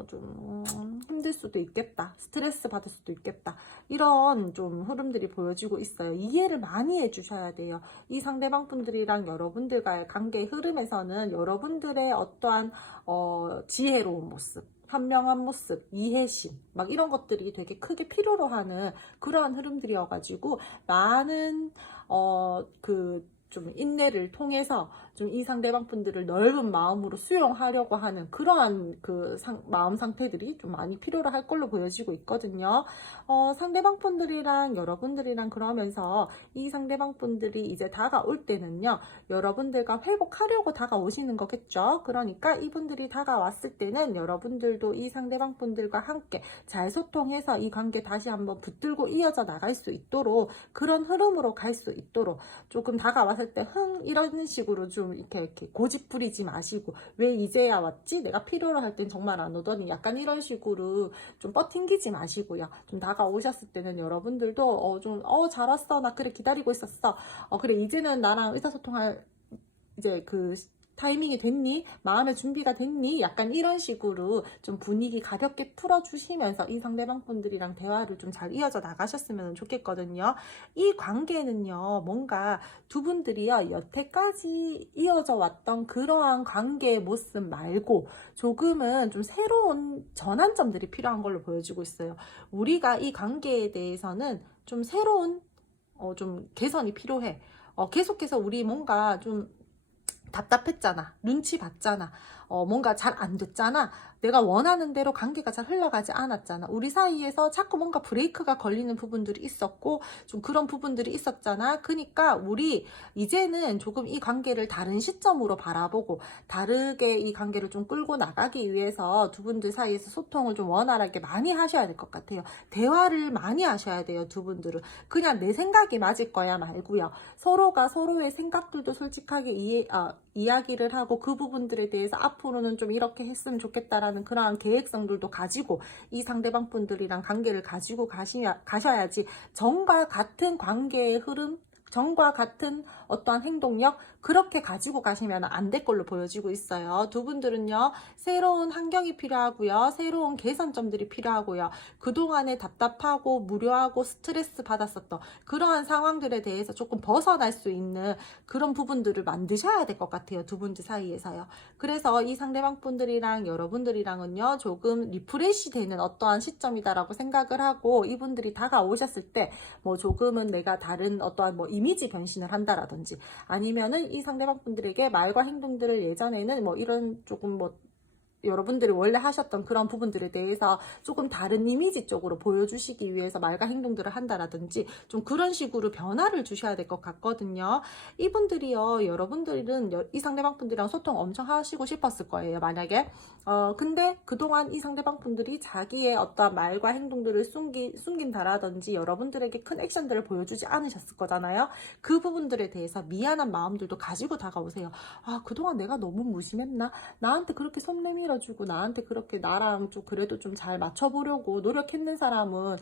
좀 힘들 수도 있겠다, 스트레스 받을 수도 있겠다, 이런 좀 흐름들이 보여지고 있어요. 이해를 많이 해주셔야 돼요. 이 상대방 분들이랑 여러분들과의 관계의 흐름에서는 여러분들의 어떠한 지혜로운 모습, 현명한 모습, 이해심, 막 이런 것들이 되게 크게 필요로 하는 그러한 흐름들이어가지고, 많은 좀 인내를 통해서 좀 이 상대방 분들을 넓은 마음으로 수용하려고 하는 그러한 마음 상태들이 좀 많이 필요로 할 걸로 보여지고 있거든요. 상대방 분들이랑 여러분들이랑 그러면서 이 상대방 분들이 이제 다가올 때는요, 여러분들과 회복하려고 다가오시는 거겠죠. 그러니까 이분들이 다가왔을 때는 여러분들도 이 상대방 분들과 함께 잘 소통해서 이 관계 다시 한번 붙들고 이어져 나갈 수 있도록, 그런 흐름으로 갈 수 있도록 조금 다가왔을 때 이런 식으로 좀 이렇게 고집 부리지 마시고, 왜 이제야 왔지? 내가 필요로 할 땐 정말 안 오더니, 약간 이런 식으로 좀 뻗팅기지 마시고요. 좀 다가오셨을 때는 여러분들도 잘 왔어, 나 그래 기다리고 있었어, 그래 이제는 나랑 의사소통할 이제 타이밍이 됐니? 마음의 준비가 됐니? 약간 이런 식으로 좀 분위기 가볍게 풀어주시면서 이 상대방 분들이랑 대화를 좀 잘 이어져 나가셨으면 좋겠거든요. 이 관계는요, 뭔가 두 분들이요, 여태까지 이어져 왔던 그러한 관계의 모습 말고 조금은 좀 새로운 전환점들이 필요한 걸로 보여지고 있어요. 우리가 이 관계에 대해서는 좀 새로운 좀 개선이 필요해. 계속해서 우리 뭔가 좀 답답했잖아, 눈치 봤잖아, 뭔가 잘 안 됐잖아. 내가 원하는 대로 관계가 잘 흘러가지 않았잖아. 우리 사이에서 자꾸 뭔가 브레이크가 걸리는 부분들이 있었고 좀 그런 부분들이 있었잖아. 그러니까 우리 이제는 조금 이 관계를 다른 시점으로 바라보고 다르게 이 관계를 좀 끌고 나가기 위해서 두 분들 사이에서 소통을 좀 원활하게 많이 하셔야 될 것 같아요. 대화를 많이 하셔야 돼요, 두 분들은. 그냥 내 생각이 맞을 거야 말고요. 서로가 서로의 생각들도 솔직하게 이야기를 하고 그 부분들에 대해서 앞으로는 좀 이렇게 했으면 좋겠다라는 그러한 계획성들도 가지고 이 상대방 분들이랑 관계를 가지고 가셔야지 정과 같은 관계의 흐름, 정과 같은 어떠한 행동력 그렇게 가지고 가시면 안 될 걸로 보여지고 있어요. 두 분들은요, 새로운 환경이 필요하고요, 새로운 개선점들이 필요하고요, 그동안에 답답하고 무료하고 스트레스 받았었던 그러한 상황들에 대해서 조금 벗어날 수 있는 그런 부분들을 만드셔야 될 것 같아요. 두 분들 사이에서요. 그래서 이 상대방 분들이랑 여러분들이랑은요, 조금 리프레시 되는 어떠한 시점이다라고 생각을 하고 이분들이 다가오셨을 때 뭐 조금은 내가 다른 어떠한 뭐 이미지 변신을 한다라든지 아니면은 이 상대방 분들에게 말과 행동들을 예전에는 뭐 이런 조금 뭐 여러분들이 원래 하셨던 그런 부분들에 대해서 조금 다른 이미지 쪽으로 보여주시기 위해서 말과 행동들을 한다라든지 좀 그런 식으로 변화를 주셔야 될 것 같거든요. 이분들이요, 여러분들은 이 상대방 분들이랑 소통 엄청 하시고 싶었을 거예요, 만약에. 근데 그동안 이 상대방 분들이 자기의 어떤 말과 행동들을 숨긴다라든지 여러분들에게 큰 액션들을 보여주지 않으셨을 거잖아요. 그 부분들에 대해서 미안한 마음들도 가지고 다가오세요. 아, 그동안 내가 너무 무심했나? 나한테 그렇게 손 내밀어주고 나한테 그렇게 나랑 좀 그래도 좀 잘 맞춰보려고 노력했는 사람은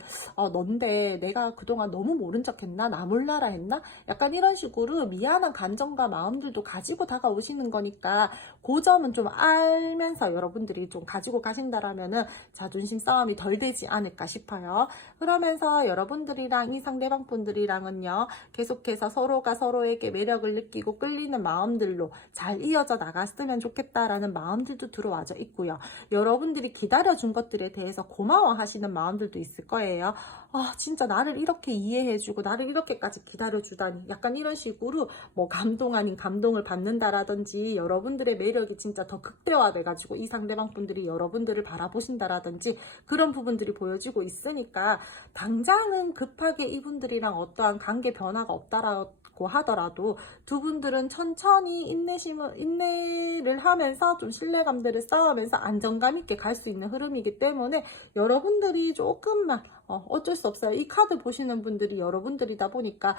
넌데 내가 그동안 너무 모른 척했나? 나 몰라라 했나? 약간 이런 식으로 미안한 감정과 마음들도 가지고 다가오시는 거니까 그 점은 좀 알면서 여러분들이 좀 가지고 가신다라면은 자존심 싸움이 덜 되지 않을까 싶어요. 그러면서 여러분들이랑 이 상대방 분들이랑은요, 계속해서 서로가 서로에게 매력을 느끼고 끌리는 마음들로 잘 이어져 나갔으면 좋겠다라는 마음들도 들어와져 있고요. 여러분들이 기다려준 것들에 대해서 고마워하시는 마음들도 있을 거예요. 아, 진짜 나를 이렇게 이해해주고 나를 이렇게까지 기다려주다니, 약간 이런 식으로 뭐 감동 아닌 감동을 받는다라든지 여러분들의 매력이 진짜 더 극대화돼가지고 이 상대방 분들이 여러분들을 바라보신다라든지 그런 부분들이 보여지고 있으니까 당장은 급하게 이분들이랑 어떠한 관계 변화가 없다라고 하더라도 두 분들은 천천히 인내를 하면서 좀 신뢰감들을 쌓으면서 안정감 있게 갈 수 있는 흐름이기 때문에 여러분들이 조금만 어쩔 수 없어요. 이 카드 보시는 분들이 여러분들이다 보니까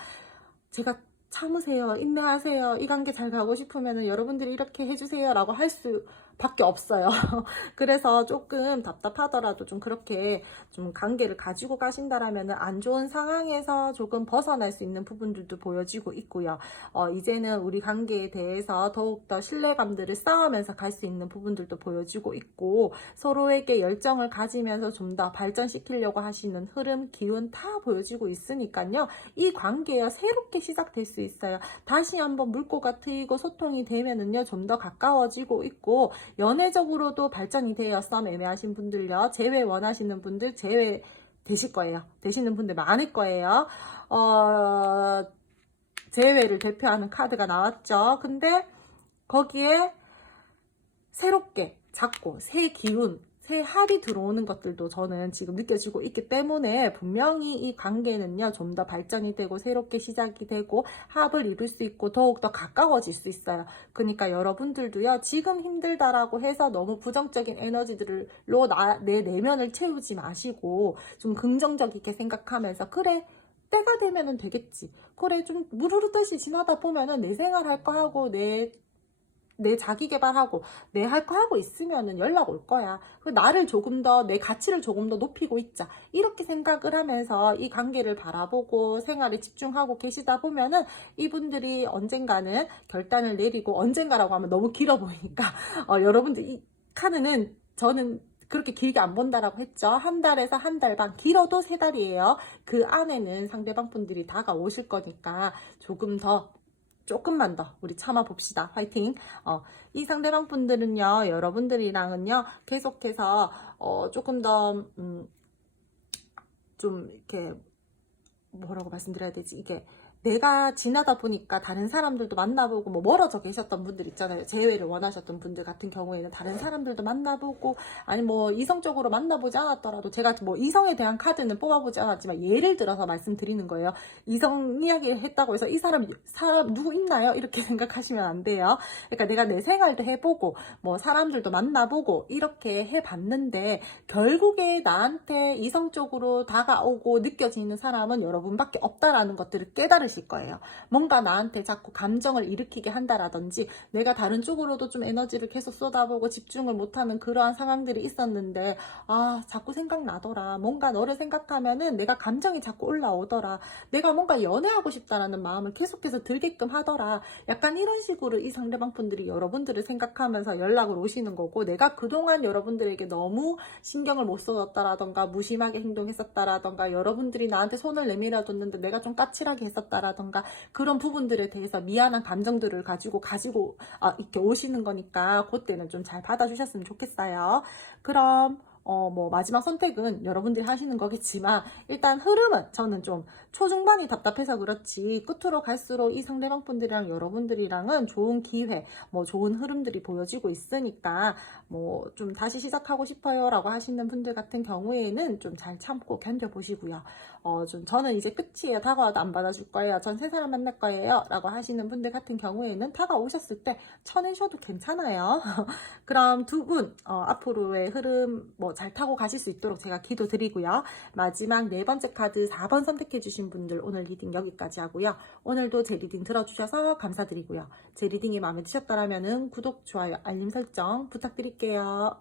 제가 참으세요, 인내하세요, 이 관계 잘 가고 싶으면 여러분들이 이렇게 해주세요 라고 할 수밖에 없어요. 그래서 조금 답답하더라도 좀 그렇게 좀 관계를 가지고 가신다라면 안 좋은 상황에서 조금 벗어날 수 있는 부분들도 보여지고 있고요. 이제는 우리 관계에 대해서 더욱더 신뢰감들을 쌓으면서 갈 수 있는 부분들도 보여지고 있고 서로에게 열정을 가지면서 좀 더 발전시키려고 하시는 흐름, 기운 다 보여지고 있으니까요. 이 관계가 새롭게 시작될 수 있어요. 다시 한번 물꼬가 트이고 소통이 되면은요, 좀 더 가까워지고 있고 연애적으로도 발전이 돼요. 썸 애매하신 분들요, 재회 원하시는 분들 재회 되실 거예요. 되시는 분들 많을 거예요. 재회를 대표하는 카드가 나왔죠. 근데 거기에 새롭게 자꾸 새 기운, 새 합이 들어오는 것들도 저는 지금 느껴지고 있기 때문에 분명히 이 관계는요, 좀 더 발전이 되고 새롭게 시작이 되고 합을 이룰 수 있고 더욱더 가까워질 수 있어요. 그러니까 여러분들도요, 지금 힘들다라고 해서 너무 부정적인 에너지들로 내 내면을 채우지 마시고 좀 긍정적이게 생각하면서 그래, 때가 되면은 되겠지. 그래, 좀 무르르듯이 지나다 보면은 내 생활 할 거 하고 내 자기 개발하고 내 할 거 하고 있으면은 연락 올 거야. 나를 조금 더, 내 가치를 조금 더 높이고 있자. 이렇게 생각을 하면서 이 관계를 바라보고 생활에 집중하고 계시다 보면은 이분들이 언젠가는 결단을 내리고, 언젠가라고 하면 너무 길어 보이니까 여러분들 이 카드는 저는 그렇게 길게 안 본다라고 했죠. 한 달에서 한 달 반, 길어도 세 달이에요. 그 안에는 상대방 분들이 다가오실 거니까 조금만 더 우리 참아봅시다. 화이팅! 이 상대방 분들은요, 여러분들이랑은요, 계속해서 조금 더 좀 이렇게 뭐라고 말씀드려야 되지? 이게 내가 지나다 보니까 다른 사람들도 만나보고 뭐 멀어져 계셨던 분들 있잖아요. 재회를 원하셨던 분들 같은 경우에는 다른 사람들도 만나보고 아니 뭐 이성적으로 만나보지 않았더라도 제가 뭐 이성에 대한 카드는 뽑아보지 않았지만 예를 들어서 말씀드리는 거예요. 이성 이야기를 했다고 해서 이 사람 누구 있나요? 이렇게 생각하시면 안 돼요. 그러니까 내가 내 생활도 해보고 뭐 사람들도 만나보고 이렇게 해봤는데 결국에 나한테 이성적으로 다가오고 느껴지는 사람은 여러분밖에 없다라는 것들을 깨달으실 거예요. 뭔가 나한테 자꾸 감정을 일으키게 한다라든지 내가 다른 쪽으로도 좀 에너지를 계속 쏟아보고 집중을 못하는 그러한 상황들이 있었는데 자꾸 생각나더라. 뭔가 너를 생각하면은 내가 감정이 자꾸 올라오더라. 내가 뭔가 연애하고 싶다라는 마음을 계속해서 들게끔 하더라. 약간 이런 식으로 이 상대방 분들이 여러분들을 생각하면서 연락을 오시는 거고 내가 그동안 여러분들에게 너무 신경을 못 써줬다라던가 무심하게 행동했었다라던가 여러분들이 나한테 손을 내밀어줬는데 내가 좀 까칠하게 했었다라던가 그런 부분들에 대해서 미안한 감정들을 가지고 이렇게 오시는 거니까 그때는 좀 잘 받아주셨으면 좋겠어요. 그럼 뭐 마지막 선택은 여러분들이 하시는 거겠지만 일단 흐름은 저는 좀 초중반이 답답해서 그렇지 끝으로 갈수록 이 상대방 분들이랑 여러분들이랑은 좋은 기회, 뭐 좋은 흐름들이 보여지고 있으니까 뭐 좀 다시 시작하고 싶어요 라고 하시는 분들 같은 경우에는 좀 잘 참고 견뎌보시고요. 저는 이제 끝이에요. 다가와도 안 받아줄 거예요. 전 새 사람 만날 거예요. 라고 하시는 분들 같은 경우에는 다가오셨을 때 쳐내셔도 괜찮아요. 그럼 두 분 앞으로의 흐름 뭐 잘 타고 가실 수 있도록 제가 기도드리고요. 마지막 네 번째 카드 4번 선택해 주신 분들 오늘 리딩 여기까지 하고요. 오늘도 제 리딩 들어주셔서 감사드리고요. 제 리딩이 마음에 드셨다면 구독, 좋아요, 알림 설정 부탁드릴게요.